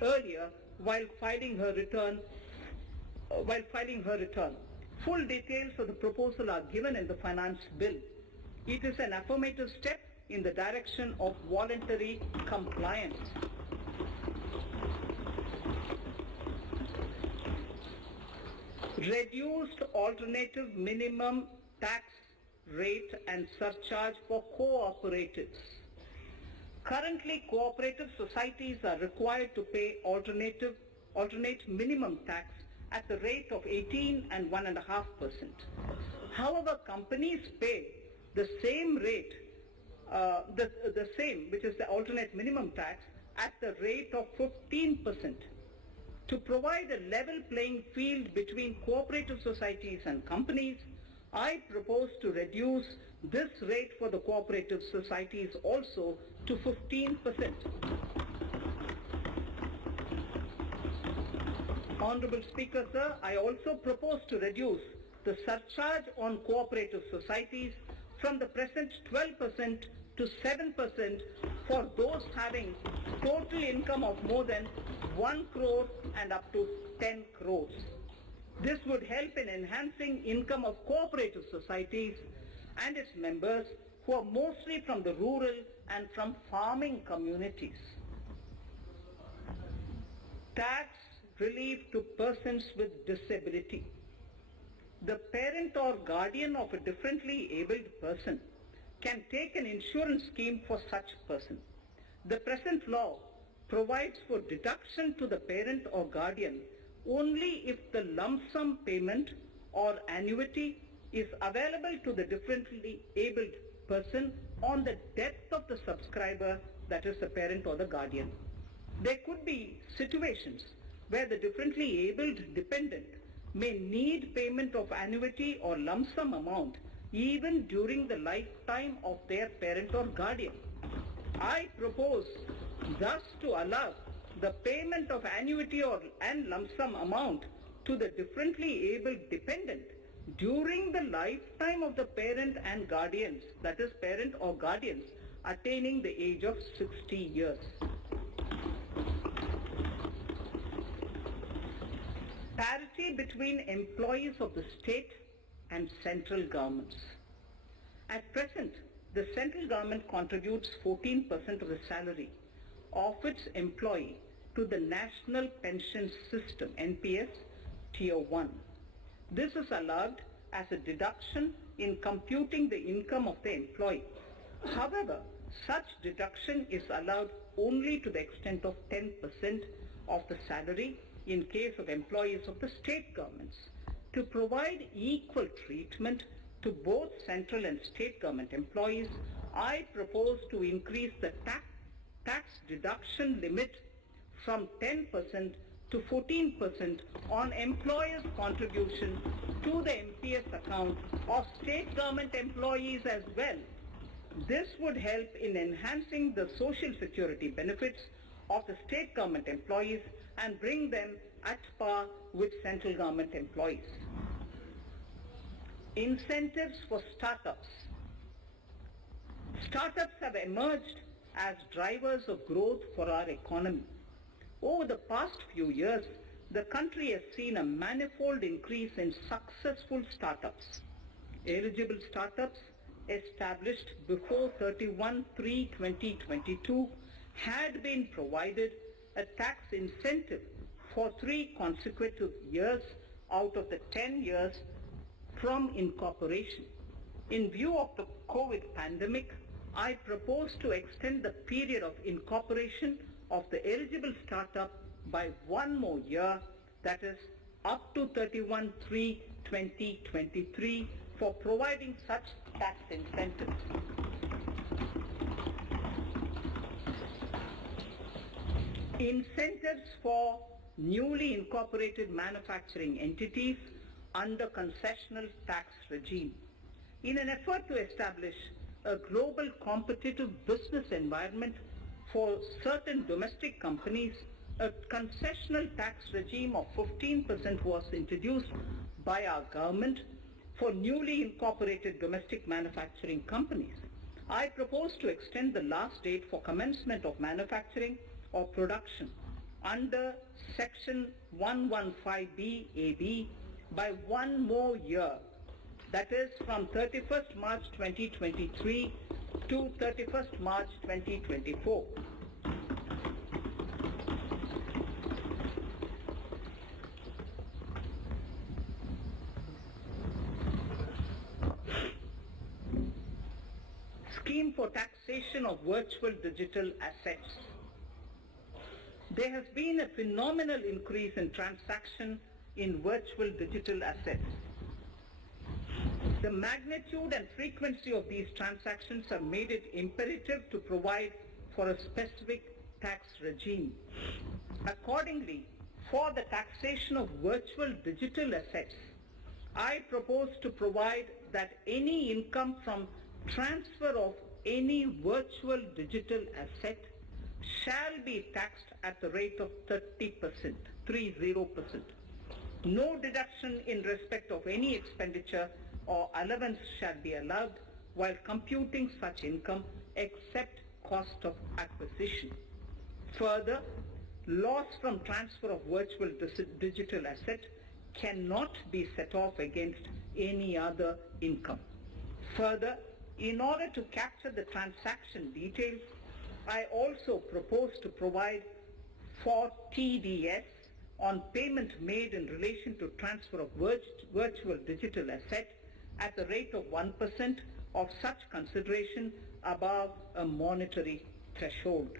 earlier while filing her return. Full details of the proposal are given in the finance bill. It is an affirmative step in the direction of voluntary compliance. Reduced alternative minimum tax rate and surcharge for cooperatives. Currently, cooperative societies are required to pay alternate minimum tax at the rate of 18 and 1.5%. However, companies pay the same rate, the same, which is the alternate minimum tax, at the rate of 15%. To provide a level playing field between cooperative societies and companies, I propose to reduce this rate for the cooperative societies also to 15%. Honorable Speaker, sir, I also propose to reduce the surcharge on cooperative societies from the present 12% to 7% for those having total income of more than 1 crore and up to 10 crores. This would help in enhancing income of cooperative societies and its members who are mostly from the rural and from farming communities. Tax relief to persons with disability. The parent or guardian of a differently abled person can take an insurance scheme for such person. The present law provides for deduction to the parent or guardian only if the lump sum payment or annuity is available to the differently abled person on the death of the subscriber, that is the parent or the guardian. There could be situations where the differently abled dependent may need payment of annuity or lump sum amount even during the lifetime of their parent or guardian. I propose thus to allow the payment of annuity and lump sum amount to the differently abled dependent during the lifetime of the parent and guardians, that is parent or guardians, attaining the age of 60 years. Parity between employees of the state and central governments. At present, the central government contributes 14% of the salary of its employee to the National Pension System, NPS, Tier 1. This is allowed as a deduction in computing the income of the employee. However, such deduction is allowed only to the extent of 10% of the salary in case of employees of the state governments. To provide equal treatment to both central and state government employees, I propose to increase the tax deduction limit from 10% to 14% on employers' contribution to the MPS account of state government employees as well. This would help in enhancing the social security benefits of the state government employees and bring them at par with central government employees. Incentives for startups. Startups have emerged as drivers of growth for our economy. Over the past few years, the country has seen a manifold increase in successful startups. Eligible startups established before 31/3/2022 had been provided a tax incentive for 3 consecutive years out of the 10 years from incorporation. In view of the COVID pandemic, I propose to extend the period of incorporation of the eligible startup by 1 more year, that is up to 31/3/2023, for providing such tax incentives. Incentives for newly incorporated manufacturing entities under concessional tax regime. In an effort to establish a global competitive business environment for certain domestic companies, a concessional tax regime of 15% was introduced by our government for newly incorporated domestic manufacturing companies. I propose to extend the last date for commencement of manufacturing or production under Section 115BAB by one more year, that is from 31st March 2023 to 31st March 2024. Scheme for taxation of virtual digital assets. There has been a phenomenal increase in transaction in virtual digital assets. The magnitude and frequency of these transactions have made it imperative to provide for a specific tax regime. Accordingly, for the taxation of virtual digital assets, I propose to provide that any income from transfer of any virtual digital asset shall be taxed at the rate of 30%, 30%. No deduction in respect of any expenditure or allowance shall be allowed while computing such income except cost of acquisition. Further, loss from transfer of virtual digital asset cannot be set off against any other income. Further, in order to capture the transaction details, I also propose to provide for TDS on payment made in relation to transfer of virtual digital asset at the rate of 1% of such consideration above a monetary threshold.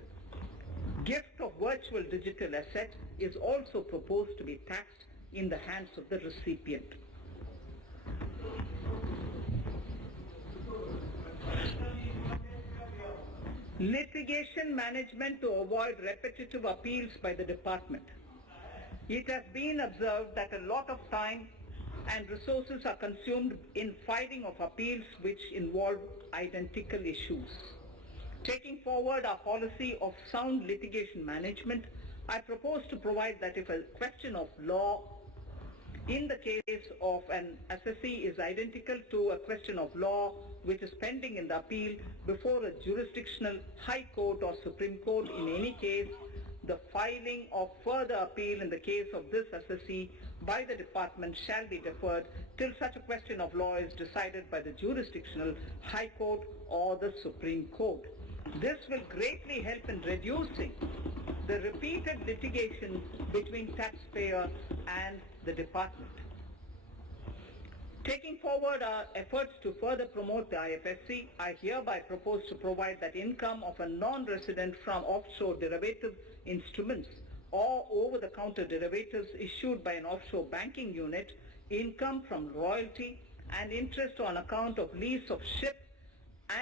Gift of virtual digital asset is also proposed to be taxed in the hands of the recipient. Litigation management to avoid repetitive appeals by the department. It has been observed that a lot of time and resources are consumed in filing of appeals which involve identical issues. Taking forward our policy of sound litigation management, I propose to provide that if a question of law in the case of an assessee is identical to a question of law which is pending in the appeal before a jurisdictional high court or Supreme Court, in any case, the filing of further appeal in the case of this assessee by the department shall be deferred till such a question of law is decided by the jurisdictional high court or the Supreme Court. This will greatly help in reducing the repeated litigation between taxpayer and the department. Taking forward our efforts to further promote the IFSC, I hereby propose to provide that income of a non-resident from offshore derivative instruments or over-the-counter derivatives issued by an offshore banking unit, income from royalty and interest on account of lease of ship,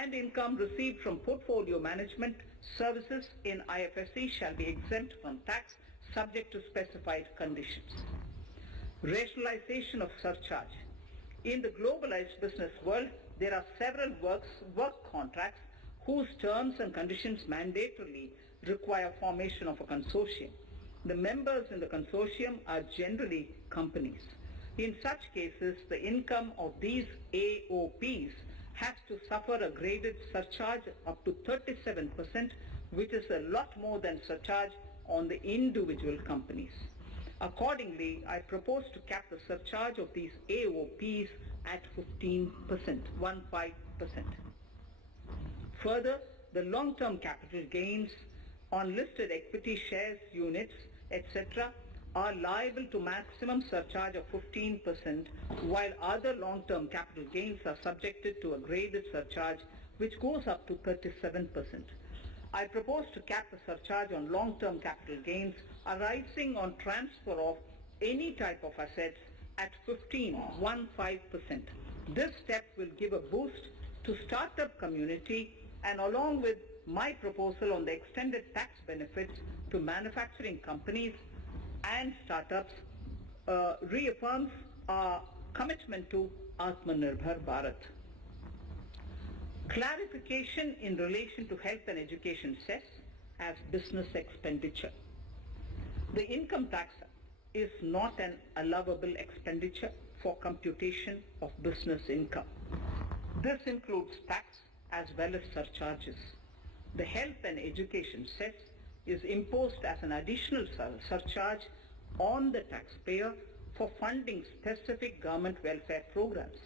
and income received from portfolio management services in IFSC shall be exempt from tax subject to specified conditions. Rationalization of surcharge. In the globalized business world, there are several work contracts whose terms and conditions mandatorily require formation of a consortium. The members in the consortium are generally companies. In such cases, the income of these AOPs has to suffer a graded surcharge up to 37%, which is a lot more than surcharge on the individual companies. Accordingly, I propose to cap the surcharge of these AOPs at 15%, 15%. Further, the long-term capital gains on listed equity shares, units, etc. are liable to maximum surcharge of 15%, while other long-term capital gains are subjected to a graded surcharge which goes up to 37%. I propose to cap the surcharge on long-term capital gains arising on transfer of any type of assets at 15%. This step will give a boost to startup community, and along with my proposal on the extended tax benefits to manufacturing companies and startups, reaffirms our commitment to Atmanirbhar Bharat. Clarification in relation to health and education cess as business expenditure. The income tax is not an allowable expenditure for computation of business income. This includes tax as well as surcharges. The health and education cess is imposed as an additional surcharge on the taxpayer for funding specific government welfare programs.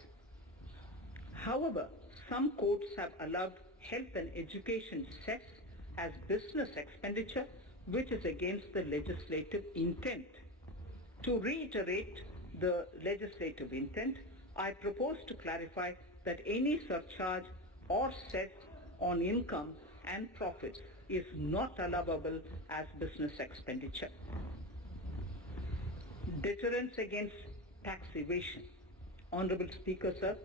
However, some courts have allowed health and education cess as business expenditure, which is against the legislative intent. To reiterate the legislative intent, I propose to clarify that any surcharge or cess on income and profits is not allowable as business expenditure. Deterrence against tax evasion. Honorable Speaker, sir,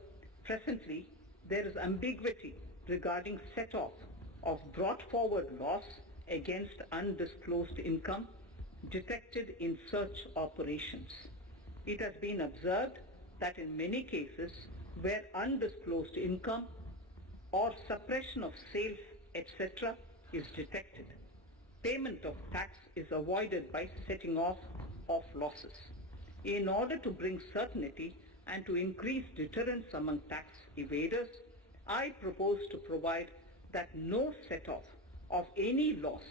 presently there is ambiguity regarding set-off of brought forward loss against undisclosed income detected in search operations. It has been observed that in many cases where undisclosed income or suppression of sales, etc. is detected, payment of tax is avoided by setting off of losses. In order to bring certainty and to increase deterrence among tax evaders, I propose to provide that no set-off of any loss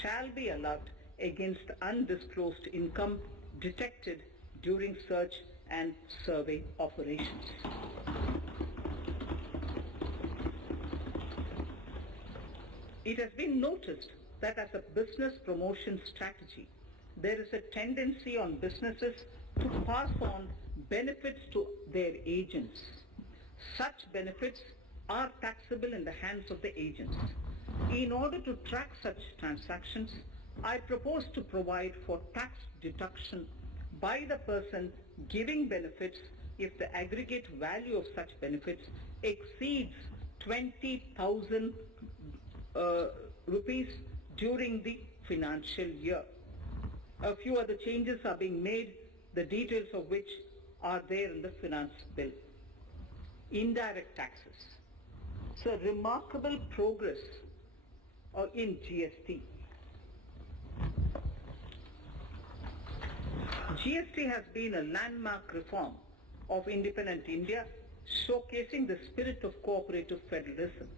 shall be allowed against undisclosed income detected during search and survey operations. It has been noticed that as a business promotion strategy, there is a tendency on businesses to pass on benefits to their agents. Such benefits are taxable in the hands of the agents. In order to track such transactions, I propose to provide for tax deduction by the person giving benefits if the aggregate value of such benefits exceeds 20,000 rupees during the financial year. A few other changes are being made, the details of which are there in the finance bill. Indirect taxes. So remarkable progress in GST. GST has been a landmark reform of independent India, showcasing the spirit of cooperative federalism.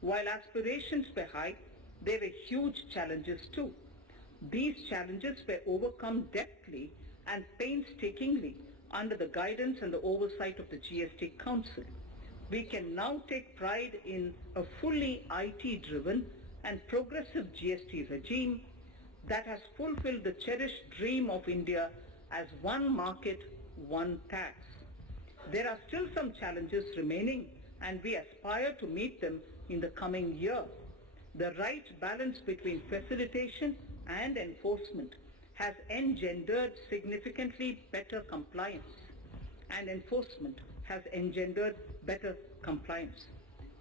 While aspirations were high, there were huge challenges too. These challenges were overcome deftly and painstakingly under the guidance and the oversight of the GST Council. We can now take pride in a fully IT-driven and progressive GST regime that has fulfilled the cherished dream of India as one market, one tax. There are still some challenges remaining, and we aspire to meet them in the coming year. The right balance between facilitation and enforcement has engendered significantly better compliance, and enforcement has engendered better compliance.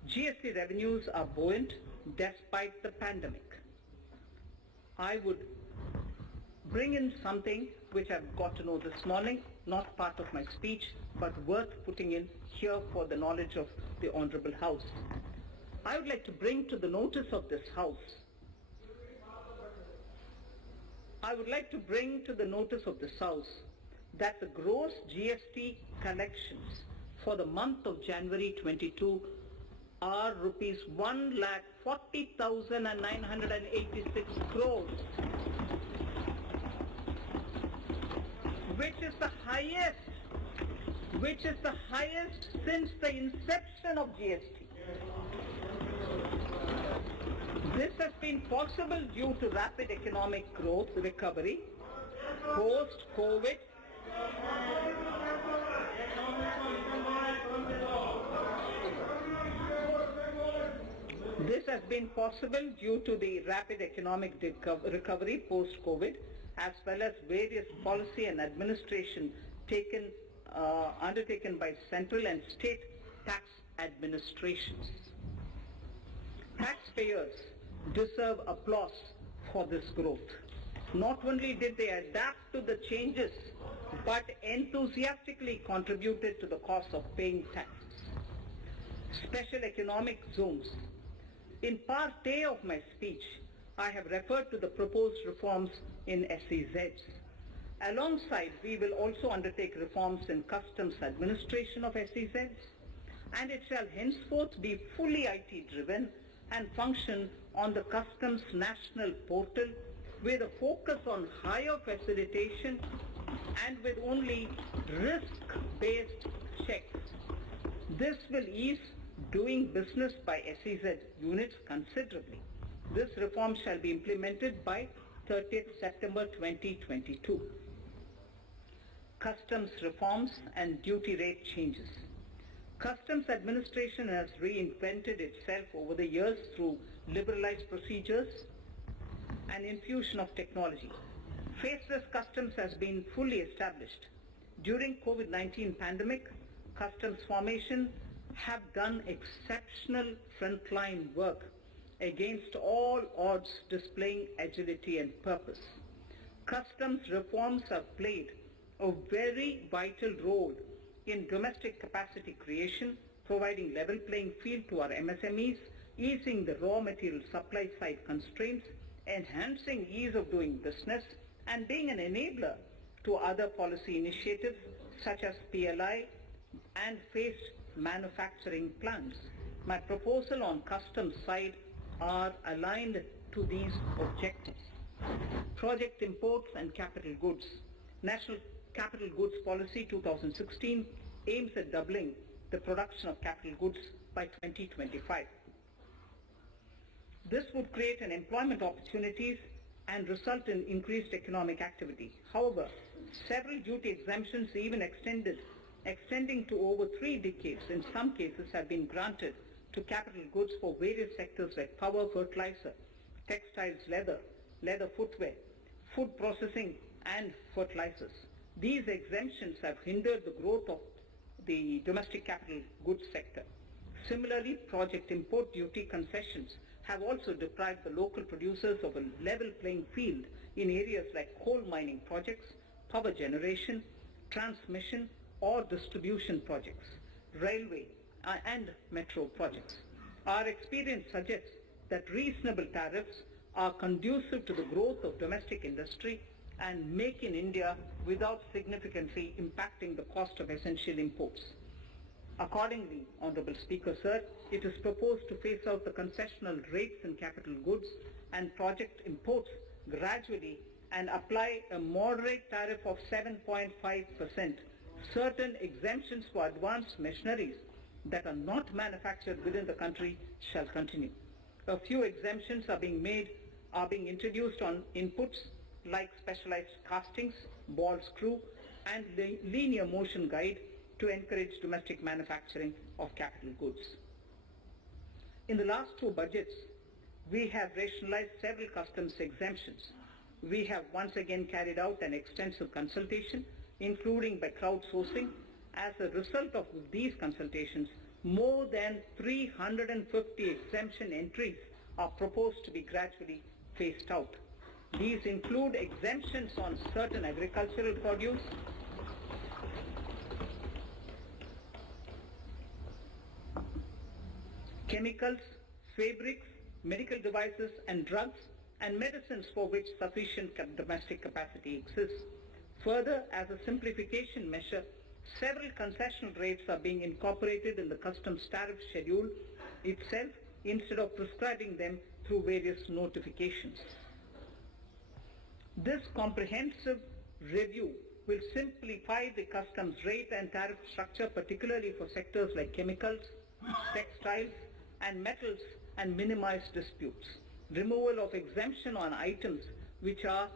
GST revenues are buoyant despite the pandemic. I would bring in something which I've got to know this morning, not part of my speech, but worth putting in here for the knowledge of the Honorable House. I would like to bring to the notice of this House that the gross GST collections for the month of January 22 are rupees 1,40,986 crores, which is the highest since the inception of GST. This has been possible due to rapid economic growth recovery, post-COVID, recovery post-COVID, as well as various policy and administration undertaken by central and state tax administrations. Taxpayers deserve applause for this growth. Not only did they adapt to the changes, but enthusiastically contributed to the cost of paying taxes. Special economic zones. In part A of my speech, I have referred to the proposed reforms in SEZs. Alongside, we will also undertake reforms in customs administration of SEZs, and it shall henceforth be fully IT-driven and function on the customs national portal with a focus on higher facilitation and with only risk-based checks. This will ease doing business by SEZ units considerably. This reform shall be implemented by 30th September 2022. Customs reforms and duty rate changes. Customs administration has reinvented itself over the years through liberalized procedures and infusion of technology. Faceless customs has been fully established. During COVID-19 pandemic, customs formation have done exceptional frontline work against all odds, displaying agility and purpose. Customs reforms have played a very vital role in domestic capacity creation, providing level playing field to our MSMEs, easing the raw material supply side constraints, enhancing ease of doing business, and being an enabler to other policy initiatives such as PLI and phased manufacturing plans. My proposal on customs side are aligned to these objectives. Project imports and capital goods. National Capital Goods Policy 2016 aims at doubling the production of capital goods by 2025. This would create an employment opportunities and result in increased economic activity. However, several duty exemptions, even extending to over 3 decades in some cases, have been granted to capital goods for various sectors like power, fertilizer, textiles, leather footwear, food processing and fertilizers. These exemptions have hindered the growth of the domestic capital goods sector. Similarly, project import duty concessions have also deprived the local producers of a level playing field in areas like coal mining projects, power generation, transmission or distribution projects, railway and metro projects. Our experience suggests that reasonable tariffs are conducive to the growth of domestic industry and make in India without significantly impacting the cost of essential imports. Accordingly, Honorable Speaker, Sir, it is proposed to phase out the concessional rates in capital goods and project imports gradually and apply a moderate tariff of 7.5%. Certain exemptions for advanced machineries that are not manufactured within the country shall continue. A few exemptions are being introduced on inputs like specialized castings, ball screw and linear motion guide to encourage domestic manufacturing of capital goods. In the last 2 budgets, we have rationalized several customs exemptions. We have once again carried out an extensive consultation, including by crowdsourcing. As a result of these consultations, more than 350 exemption entries are proposed to be gradually phased out. These include exemptions on certain agricultural produce, chemicals, fabrics, medical devices and drugs, and medicines for which sufficient domestic capacity exists. Further, as a simplification measure, several concessional rates are being incorporated in the customs tariff schedule itself instead of prescribing them through various notifications. This comprehensive review will simplify the customs rate and tariff structure, particularly for sectors like chemicals, textiles and metals, and minimize disputes. Removal of exemption on items which are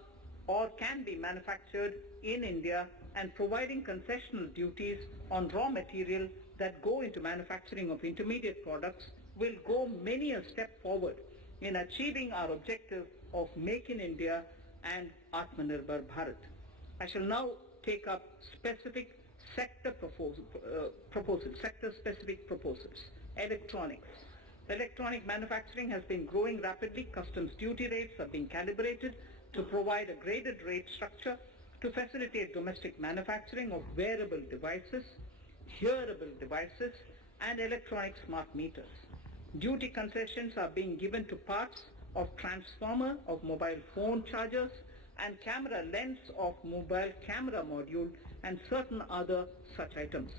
or can be manufactured in India and providing concessional duties on raw material that go into manufacturing of intermediate products will go many a step forward in achieving our objective of Make in India and Atmanirbhar Bharat. I shall now take up specific sector-specific proposals. Electronics. Electronic manufacturing has been growing rapidly. Customs duty rates are being calibrated to provide a graded rate structure to facilitate domestic manufacturing of wearable devices, hearable devices, and electronic smart meters. Duty concessions are being given to parts of transformer of mobile phone chargers, and camera lens of mobile camera module and certain other such items.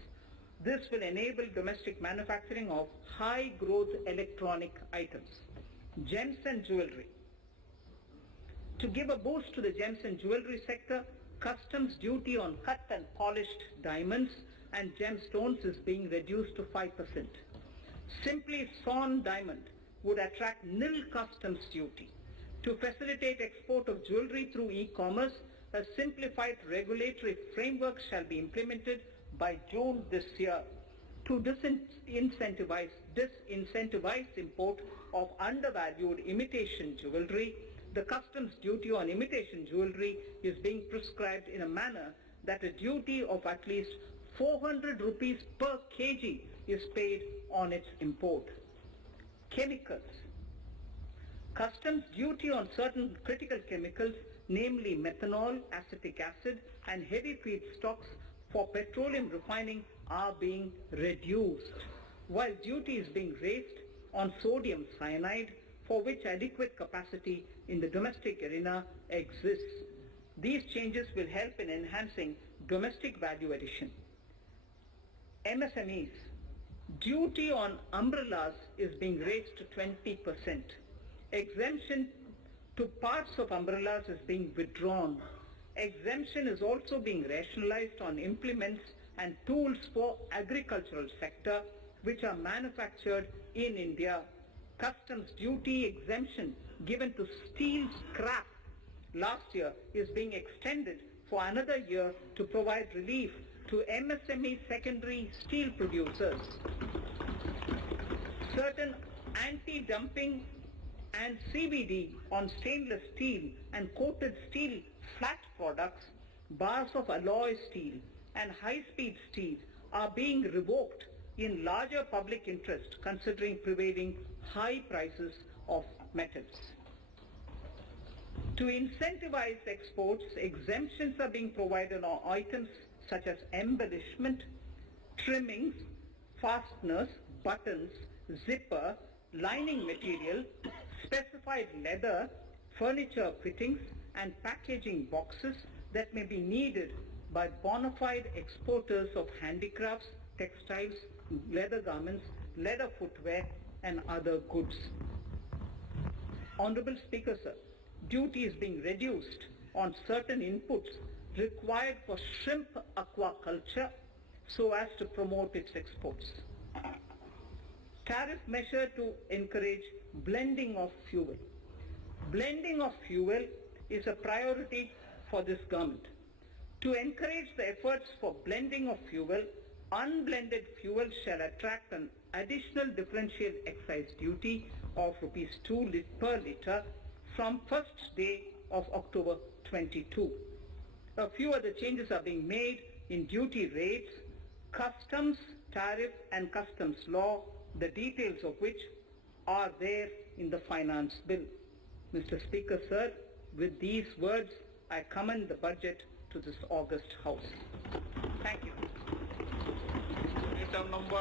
This will enable domestic manufacturing of high-growth electronic items. Gems and jewelry. To give a boost to the gems and jewelry sector, customs duty on cut and polished diamonds and gemstones is being reduced to 5%. Simply sawn diamond would attract nil customs duty. To facilitate export of jewelry through e-commerce, a simplified regulatory framework shall be implemented by June this year. To disincentivize import of undervalued imitation jewelry, the customs duty on imitation jewelry is being prescribed in a manner that a duty of at least 400 rupees per kg is paid on its import. Chemicals. Customs duty on certain critical chemicals, namely methanol, acetic acid, and heavy feedstocks for petroleum refining are being reduced, while duty is being raised on sodium cyanide, for which adequate capacity in the domestic arena exists. These changes will help in enhancing domestic value addition. MSMEs. Duty on umbrellas is being raised to 20%. Exemption to parts of umbrellas is being withdrawn. Exemption is also being rationalized on implements and tools for agricultural sector which are manufactured in India. Customs duty exemption given to steel scrap last year is being extended for another year to provide relief to MSME secondary steel producers. Certain anti-dumping and CVD on stainless steel and coated steel flat products, bars of alloy steel and high-speed steel are being revoked in larger public interest considering prevailing high prices of metals. To incentivize exports, exemptions are being provided on items such as embellishment, trimmings, fasteners, buttons, zipper, lining material, specified leather, furniture fittings and packaging boxes that may be needed by bona fide exporters of handicrafts, textiles, leather garments, leather footwear and other goods. Honorable Speaker, sir, duty is being reduced on certain inputs required for shrimp aquaculture so as to promote its exports. Tariff measure to encourage blending of fuel. Blending of fuel is a priority for this government. To encourage the efforts for blending of fuel, unblended fuel shall attract an additional differential excise duty of rupees 2 per litre from first day of October 22. A few other changes are being made in duty rates, customs, tariff and customs law, the details of which are there in the finance bill. Mr. Speaker, sir, with these words, I commend the budget to this august House. Thank you. Item number